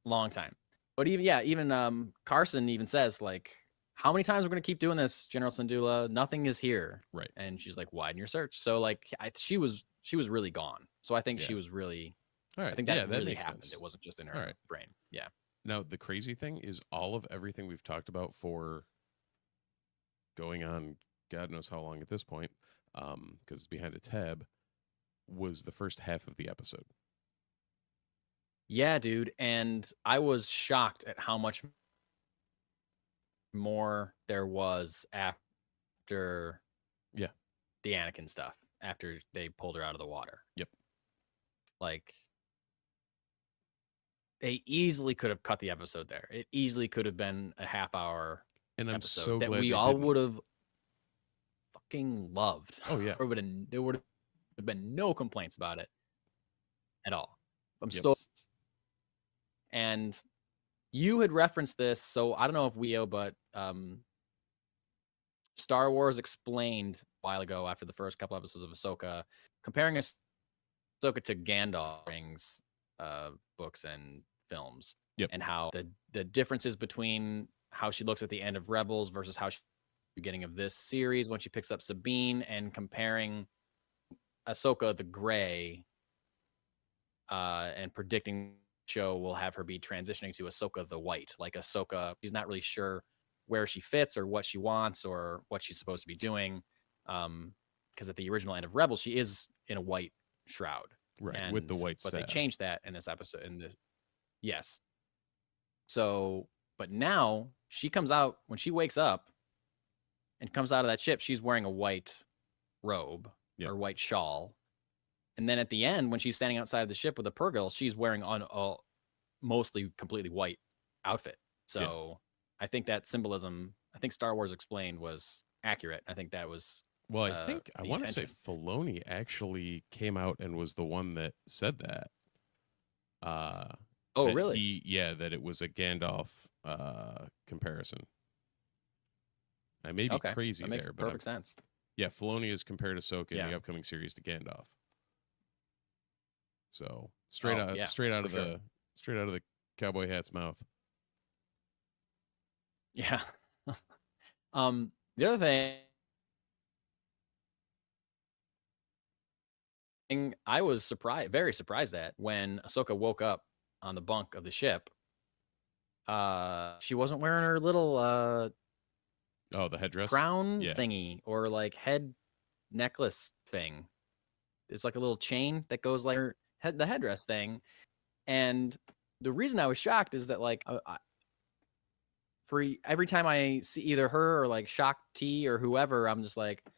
long time. But even Carson even says, like, how many times we're gonna keep doing this, General Syndulla? Nothing is here. Right. And she's like, widen your search. So like, she was really gone. So I think Yeah. she was really. All right. I think that really makes happened. sense. It wasn't just in her All right. brain. Yeah. Now, the crazy thing is all of everything we've talked about for going on God knows how long at this point, because it's behind a tab, was the first half of the episode. Yeah, dude. And I was shocked at how much more there was after the Anakin stuff, after they pulled her out of the water. Yep. Like, they easily could have cut the episode there. It easily could have been a half-hour And I'm episode so that glad we they all didn't. would have fucking loved. Oh, yeah. There would have been no complaints about it at all. I'm Yep. still. And you had referenced this, so I don't know if but Star Wars explained a while ago after the first couple episodes of Ahsoka, comparing Ahsoka to Gandalf's books and films, Yep. and how the differences between how she looks at the end of Rebels versus how she's beginning of this series when she picks up Sabine, and comparing Ahsoka the Gray and predicting show will have her be transitioning to Ahsoka the White. Like, Ahsoka, she's not really sure where she fits or what she wants or what she's supposed to be doing. Because at the original end of Rebels, she is in a white shroud. Right, with the white But staff. they changed that in this episode. Yes. So, but now she comes out, when she wakes up and comes out of that ship, she's wearing a white robe or white shawl. And then at the end, when she's standing outside of the ship with the Purrgil, she's wearing a mostly completely white outfit. So I think that symbolism, I think Star Wars Explained was accurate. I think that was. Well, I think I want to say intention. Filoni actually came out and was the one that said that. Oh, that really? That it was a Gandalf comparison. I may be crazy that makes there, but perfect sense. Yeah, Filoni has compared Ahsoka in the upcoming series to Gandalf. So straight out of the cowboy hat's mouth. Yeah. The other thing I was very surprised at, when Ahsoka woke up on the bunk of the ship, she wasn't wearing her little the headdress crown thingy or like head necklace thing. It's like a little chain that goes like the headdress thing. And the reason I was shocked is that, like, for every time I see either her or like Shock T or whoever, I'm just like, I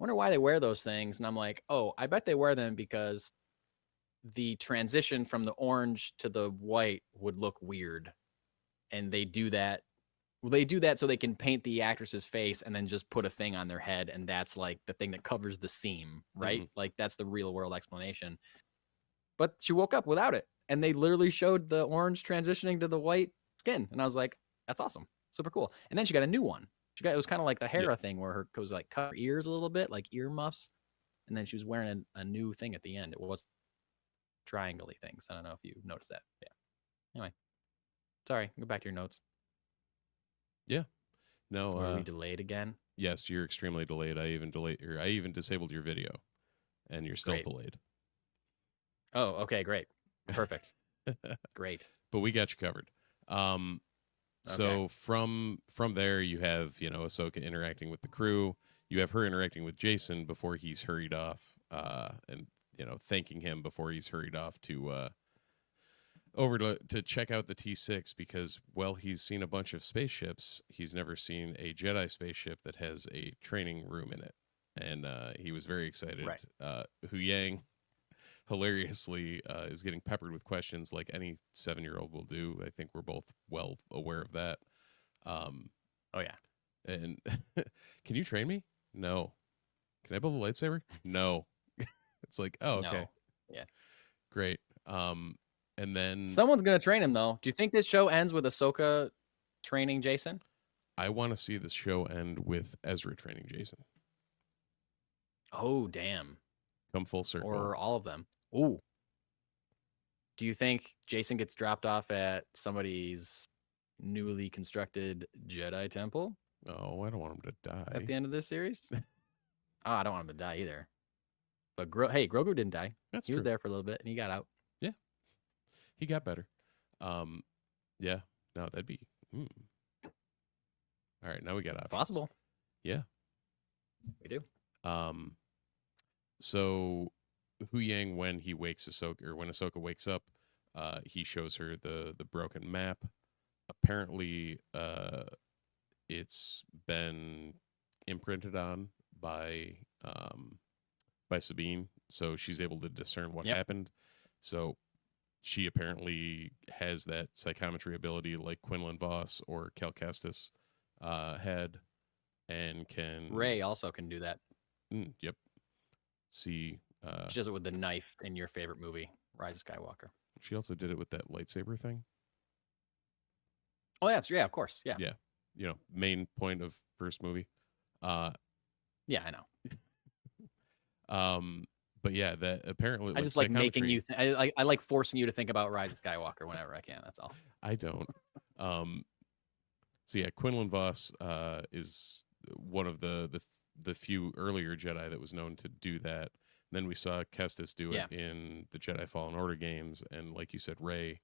wonder why they wear those things. And I'm like, oh, I bet they wear them because the transition from the orange to the white would look weird. And they do that. Well, they do that so they can paint the actress's face and then just put a thing on their head. And that's like the thing that covers the seam, right? Mm-hmm. Like, that's the real world explanation. But she woke up without it. And they literally showed the orange transitioning to the white skin. And I was like, that's awesome. Super cool. And then she got a new one. It was kind of like the Hera thing where her was like cut her ears a little bit, like ear muffs. And then she was wearing a new thing at the end. It was triangle-y things. I don't know if you noticed that. Yeah. Anyway. Sorry. Go back to your notes. Yeah. No. Were we delayed again? Yes, you're extremely delayed. I even disabled your video, and you're still delayed. Oh, okay, great. Perfect. Great. But we got you covered. So from there, you have, Ahsoka interacting with the crew. You have her interacting with Jason before he's hurried off, and thanking him before he's hurried off to over to check out the T6 because, well, he's seen a bunch of spaceships. He's never seen a Jedi spaceship that has a training room in it. And he was very excited. Right. Hu Yang, hilariously, is getting peppered with questions like any 7-year-old will do. I think we're both well aware of that. Oh, yeah. And can you train me? No. Can I build a lightsaber? No. It's like, oh, okay. No. Yeah. Great. And then Someone's going to train him, though. Do you think this show ends with Ahsoka training Jason? I want to see this show end with Ezra training Jason. Oh, damn. Come full circle. Or all of them. Ooh. Do you think Jason gets dropped off at somebody's newly constructed Jedi temple Oh, I don't want him to die. at the end of this series? Oh, I don't want him to die either. But hey, Grogu didn't die. That's He true. was there for a little bit and he got out. Yeah. He got better. Yeah. No, that'd be. All right, now we got options. Possible. Yeah. We do. So Hu Yang, when he wakes Ahsoka, or when Ahsoka wakes up, he shows her the broken map. Apparently, it's been imprinted on by Sabine, so she's able to discern what happened. So she apparently has that psychometry ability like Quinlan Voss or Cal Kestis had, and can... Rey also can do that. Yep. See... she does it with the knife in your favorite movie, Rise of Skywalker. She also did it with that lightsaber thing. Oh, yeah, of course. Yeah. Yeah. You know, main point of first movie. Yeah, I know. But yeah, that apparently... I just like making you... I like forcing you to think about Rise of Skywalker whenever I can. That's all. I don't. So yeah, Quinlan Voss is one of the few earlier Jedi that was known to do that. Then we saw Kestis do it in the Jedi Fallen Order games, and like you said, Rey.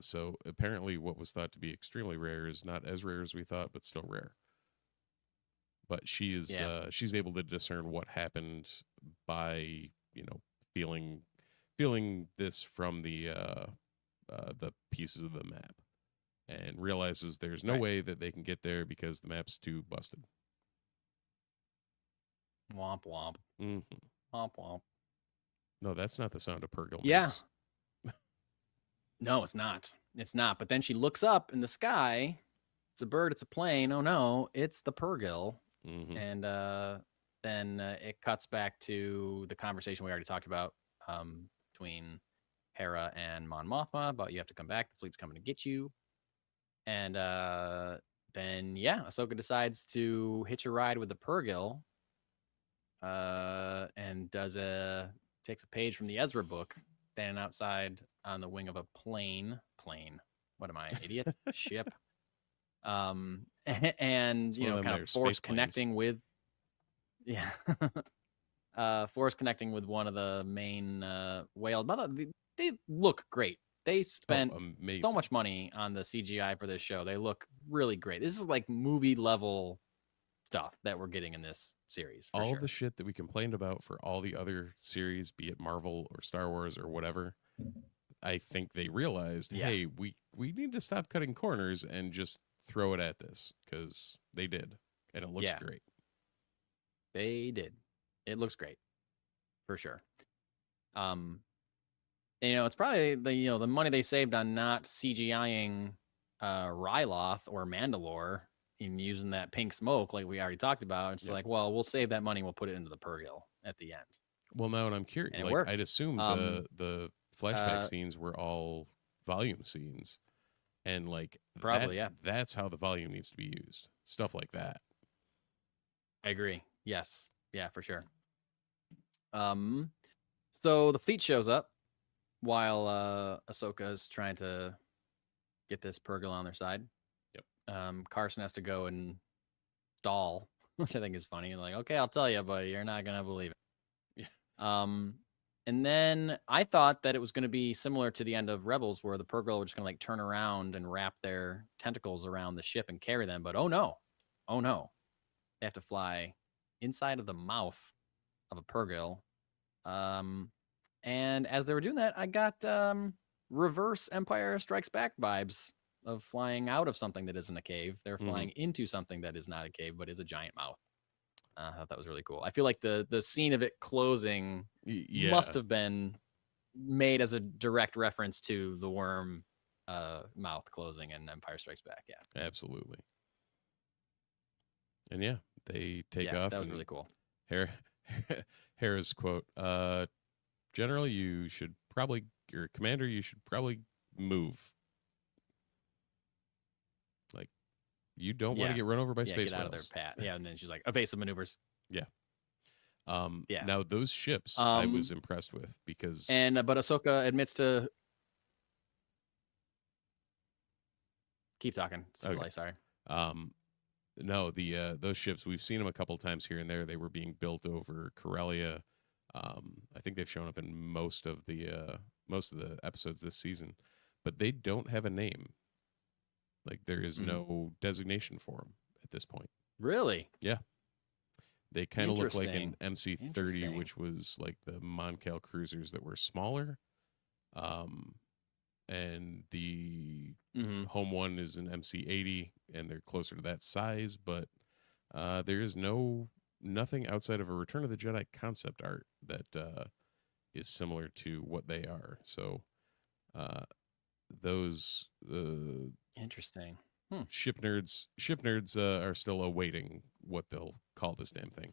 So apparently what was thought to be extremely rare is not as rare as we thought, but still rare. But she is she's able to discern what happened by, you know, feeling this from the pieces of the map, and realizes there's no way that they can get there because the map's too busted. Womp womp. Womp womp. No, that's not the sound of Purgle. Yeah. No, it's not. It's not. But then she looks up in the sky. It's a bird. It's a plane. Oh no, it's the Purgle. And then it cuts back to the conversation we already talked about between Hera and Mon Mothma about you have to come back. The fleet's coming to get you. And then Ahsoka decides to hitch a ride with the Purgle. And takes a page from the Ezra book, standing outside on the wing of a plane. What am I, an idiot? Ship. And you know, kind of force connecting with, force connecting with one of the main whales. They look great. They spent so much money on the CGI for this show. They look really great. This is like movie level stuff that we're getting in this series. All the shit that we complained about for all the other series, be it Marvel or Star Wars or whatever, I think they realized, hey, we need to stop cutting corners and just throw it at this, because they did, and it looks great. They did. It looks great, for sure. You know, it's probably the money they saved on not CGIing Ryloth or Mandalore in using that pink smoke like we already talked about. It's like, well, we'll save that money and we'll put it into the Purgle at the end. Well, now, and I'm curious. And like, I'd assume the flashback scenes were all volume scenes, and like probably that's how the volume needs to be used. Stuff like that. I agree. Yes. Yeah, for sure. So the fleet shows up while Ahsoka is trying to get this Purgle on their side. Carson has to go and stall, which I think is funny. Like, okay, I'll tell you, but you're not gonna believe it. Yeah. And then I thought that it was going to be similar to the end of Rebels, where the Purgle were just going to like turn around and wrap their tentacles around the ship and carry them. But oh no, they have to fly inside of the mouth of a Purgle. And as they were doing that, I got reverse Empire Strikes Back vibes of flying out of something that isn't a cave. They're flying into something that is not a cave, but is a giant mouth. I thought that was really cool. I feel like the scene of it closing must have been made as a direct reference to the worm mouth closing in Empire Strikes Back. Yeah, absolutely. And yeah, they take off. That was really cool. Hera's quote: "General, you should probably, your commander, you should probably move. Like, you don't want to get run over by space get out whales. of their path." Yeah, and then she's like, "Evasive maneuvers." Yeah. Now those ships I was impressed with because but Ahsoka admits to keep talking. Okay. Sorry. No, those ships, we've seen them a couple times here and there. They were being built over Corellia. I think they've shown up in most of the episodes this season, but they don't have a name. Like, there is no designation for them at this point. Really? Yeah. They kind of look like an MC-30, which was like the Moncal cruisers that were smaller. And the home one is an MC-80, and they're closer to that size. But there is nothing outside of a Return of the Jedi concept art that is similar to what they are. So those interesting. Ship nerds are still awaiting what they'll call this damn thing.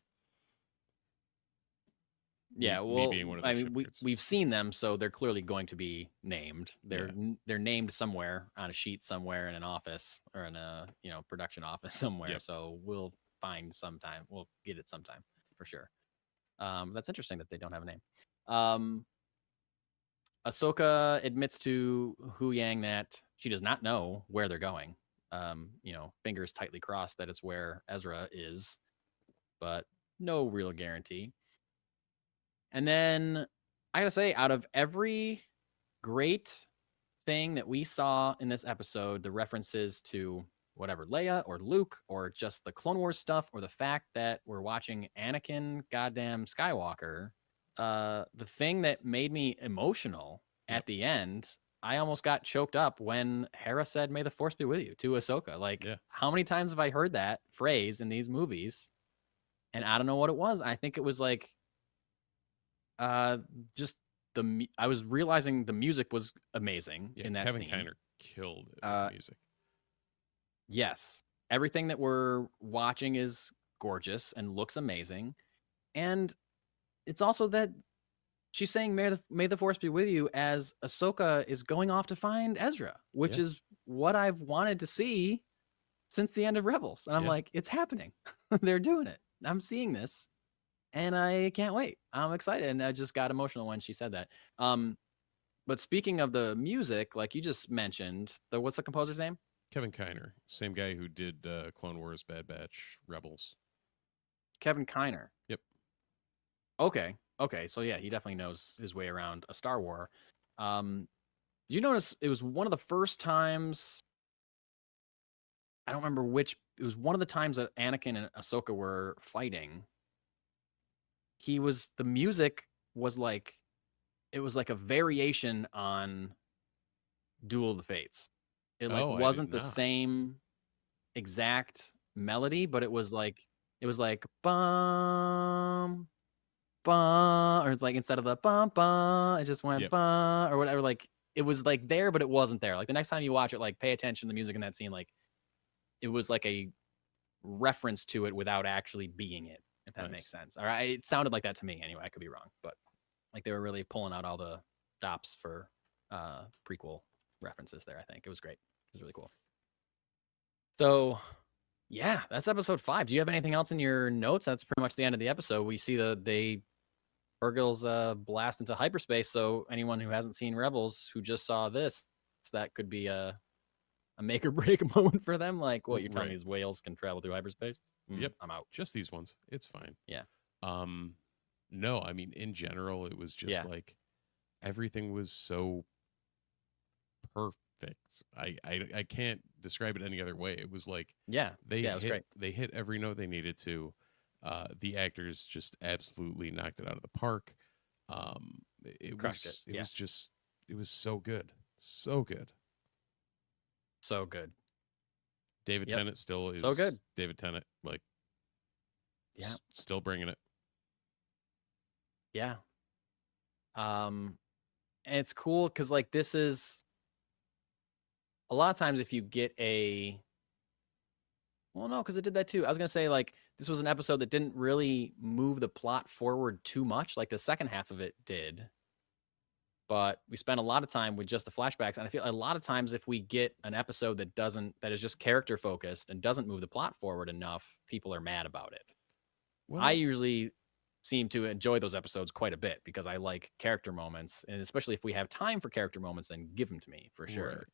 Yeah, well, I mean, we've seen them, so they're clearly going to be named. They're named somewhere on a sheet somewhere in an office or in a production office somewhere. Yep. So we'll find sometime. We'll get it sometime for sure. That's interesting that they don't have a name. Ahsoka admits to Hu Yang that she does not know where they're going. Fingers tightly crossed that it's where Ezra is, but no real guarantee. And then I gotta say, out of every great thing that we saw in this episode, the references to whatever Leia or Luke or just the Clone Wars stuff or the fact that we're watching Anakin goddamn Skywalker, the thing that made me emotional at the end, I almost got choked up when Hera said, "May the Force be with you" to Ahsoka. Like, how many times have I heard that phrase in these movies? And I don't know what it was. I think it was like, just I was realizing the music was amazing in that Kevin scene. Kiner killed it with the music. Yes. Everything that we're watching is gorgeous and looks amazing. And it's also that she's saying, May the Force be with you, as Ahsoka is going off to find Ezra, which is what I've wanted to see since the end of Rebels. And I'm like, it's happening. They're doing it. I'm seeing this. And I can't wait. I'm excited. And I just got emotional when she said that. But speaking of the music, like you just mentioned, what's the composer's name? Kevin Kiner. Same guy who did Clone Wars, Bad Batch, Rebels. Kevin Kiner. Yep. Okay. So yeah, he definitely knows his way around a Star Wars. You notice it was one of the first times, I don't remember which, it was one of the times that Anakin and Ahsoka were fighting. The music was like, it was like a variation on Duel of the Fates. It wasn't the same exact melody, but it was like bum bum, or it's like, instead of the bum bum, it just went bum or whatever. Like, it was like there, but it wasn't there. Like, the next time you watch it, like, pay attention to the music in that scene. Like, it was like a reference to it without actually being it, if that makes sense. All right, it sounded like that to me anyway. I could be wrong, but like they were really pulling out all the stops for prequel references there. I think it was great. It was really cool. So yeah, that's episode 5. Do you have anything else in your notes? That's pretty much the end of the episode. We see Urgil's blast into hyperspace. So anyone who hasn't seen Rebels, who just saw this, that could be a make or break moment for them. Like, what, you're telling me these whales can travel through hyperspace? Yep, I'm out. Just these ones. It's fine. Yeah. No, I mean, in general, it was just like everything was so perfect. I can't describe it any other way. It was like, it was great. They hit every note they needed to. The actors just absolutely knocked it out of the park. It was so good. So good. So good. David Yep. Tennant still is So good. David Tennant, like, Yeah. still bringing it. Yeah. And it's cool because like this is a lot of times if you get a well, no, because it did that too. I was gonna say like this was an episode that didn't really move the plot forward too much. Like the second half of it did, but we spent a lot of time with just the flashbacks. And I feel a lot of times if we get an episode that is just character focused and doesn't move the plot forward enough, people are mad about it. Well, I usually seem to enjoy those episodes quite a bit because I like character moments, and especially if we have time for character moments, then give them to me for sure.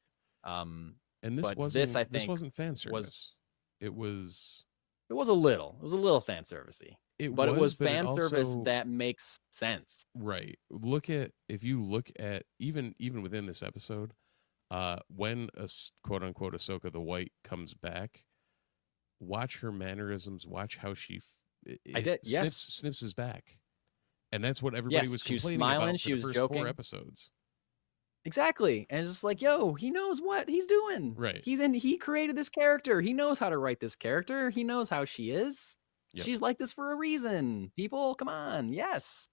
right. And this But wasn't I think wasn't fan was service. It was it was a little fan servicey, but it was but it fan service also that makes sense. right. If you look at even within this episode, when quote unquote Ahsoka the White comes back, watch her mannerisms, watch how she I did, yes. snips his back. And that's what everybody Yes, was she was complaining smiling, about for she the was first joking. 4 episodes. Exactly. And it's just like, yo, he knows what he's doing. Right. He created this character. He knows how to write this character. He knows how she is. Yep. She's like this for a reason. People, come on. Yes.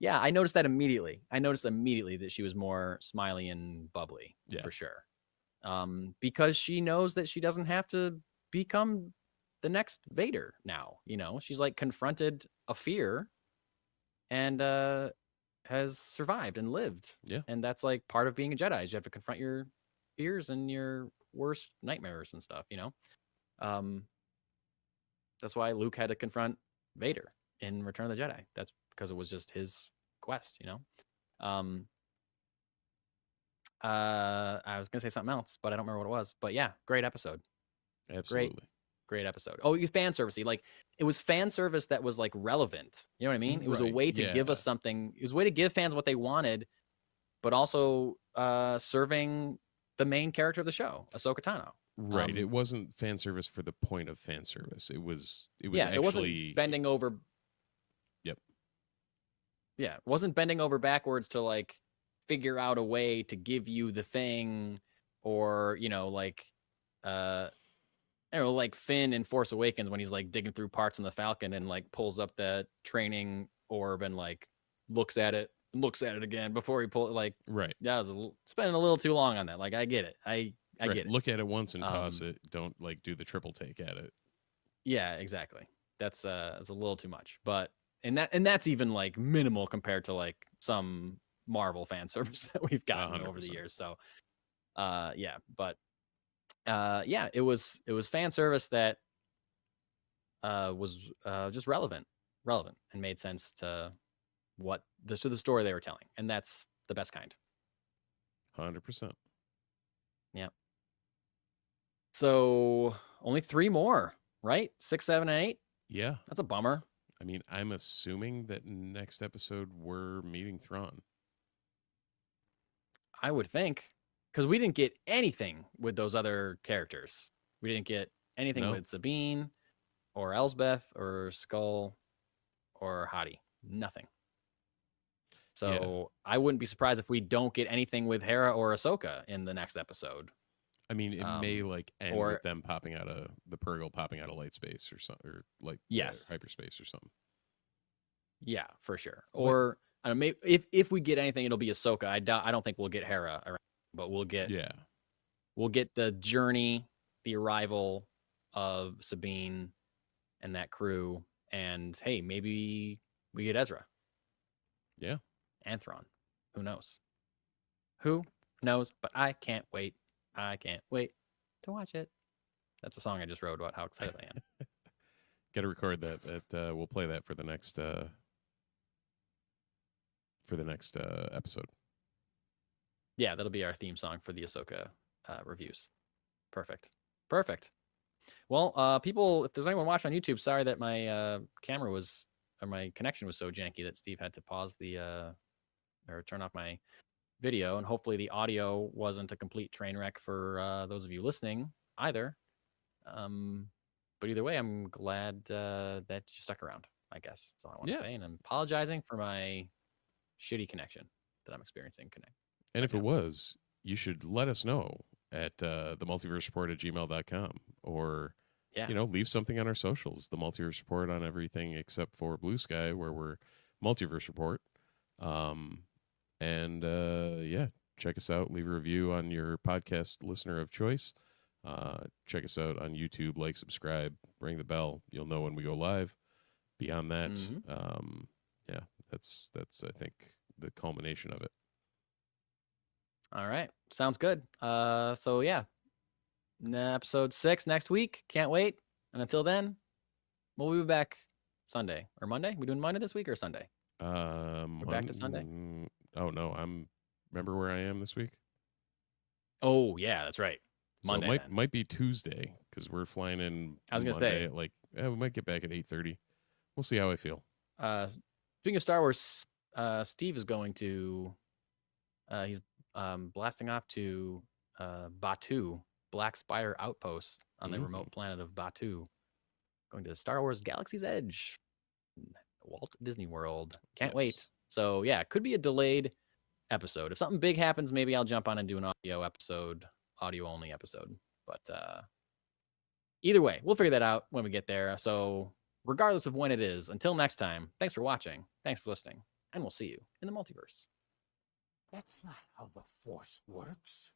Yeah, I noticed that immediately. I noticed immediately that she was more smiley and bubbly, for sure. Because she knows that she doesn't have to become the next Vader now, you know? She's like confronted a fear and has survived and lived. Yeah. And that's like part of being a Jedi. Is you have to confront your fears and your worst nightmares and stuff, you know? That's why Luke had to confront Vader in Return of the Jedi. That's because it was just his quest, you know? I was gonna say something else, but I don't remember what it was. But yeah, great episode. Absolutely. Great episode. Oh, you fan servicey. Like it was fan service that was like relevant. You know what I mean? It was a way to give us something. It was a way to give fans what they wanted, but also serving the main character of the show, Ahsoka Tano. Right. It wasn't fan service for the point of fan service. It was yeah, actually it wasn't bending over. Yep. Yeah, it wasn't bending over backwards to like figure out a way to give you the thing, or you know, like like Finn in Force Awakens when he's like digging through parts in the Falcon and like pulls up the training orb and like looks at it again before he pulls it. Like, right. Yeah, I was spending a little too long on that. Like, I get it. I get it. Look at it once and toss it. Don't like do the triple take at it. Yeah, exactly. That's a little too much. But and that's even like minimal compared to like some Marvel fan service that we've gotten 100%. over the years. So yeah, but yeah, it was fan service that was just relevant and made sense to the story they were telling, and that's the best kind. 100%. Yeah. So only 3 more, right? 6, 7, and 8. Yeah, that's a bummer. I mean, I'm assuming that next episode we're meeting Thrawn. I would think, because we didn't get anything with those other characters. We didn't get anything with Sabine, or Elsbeth, or Skull, or Hottie. Nothing. So I wouldn't be surprised if we don't get anything with Hera or Ahsoka in the next episode. I mean, it may like end with them popping out of the Purgle, popping out of light space or something, or like hyperspace or something. Yeah, for sure. Or I don't know, maybe if we get anything, it'll be Ahsoka. I don't think we'll get Hera, but we'll get the journey, the arrival of Sabine and that crew, and hey, maybe we get Ezra. Yeah, and Thrawn. Who knows? Who knows? But I can't wait. I can't wait to watch it. That's a song I just wrote about how excited I am. Got to record that. We'll play that for the next episode. Yeah, that'll be our theme song for the Ahsoka reviews. Perfect. Well, people, if there's anyone watching on YouTube, sorry that my camera was, or my connection was so janky that Steve had to pause or turn off my video, and hopefully the audio wasn't a complete train wreck for those of you listening either. But either way, I'm glad that you stuck around, I guess. That's all I want to say. And I'm apologizing for my shitty connection that I'm experiencing. And if it was, you should let us know at the multiverse report at gmail.com, or Yeah. leave something on our socials. The Multiverse Report on everything except for Blue Sky, where we're Multiverse Report. And yeah, check us out. Leave a review on your podcast listener of choice. Check us out on YouTube. Like, subscribe, ring the bell. You'll know when we go live. Beyond that, yeah, that's I think the culmination of it. All right. Sounds good. So yeah, episode 6 next week. Can't wait. And until then, we'll be back Sunday or Monday. We doing Monday this week or Sunday? We're back to Sunday. Oh no, remember where I am this week? Oh yeah, that's right. Monday. So it might be Tuesday because we're flying in. I was gonna Monday say at we might get back at 8:30. We'll see how I feel. Speaking of Star Wars, Steve is going to. He's blasting off to Batu, Black Spire Outpost on the remote planet of Batu. Going to Star Wars Galaxy's Edge, Walt Disney World. Can't wait. So yeah, it could be a delayed episode. If something big happens, maybe I'll jump on and do an audio only episode. But either way, we'll figure that out when we get there. So regardless of when it is, until next time, thanks for watching, thanks for listening, and we'll see you in the multiverse. That's not how the Force works.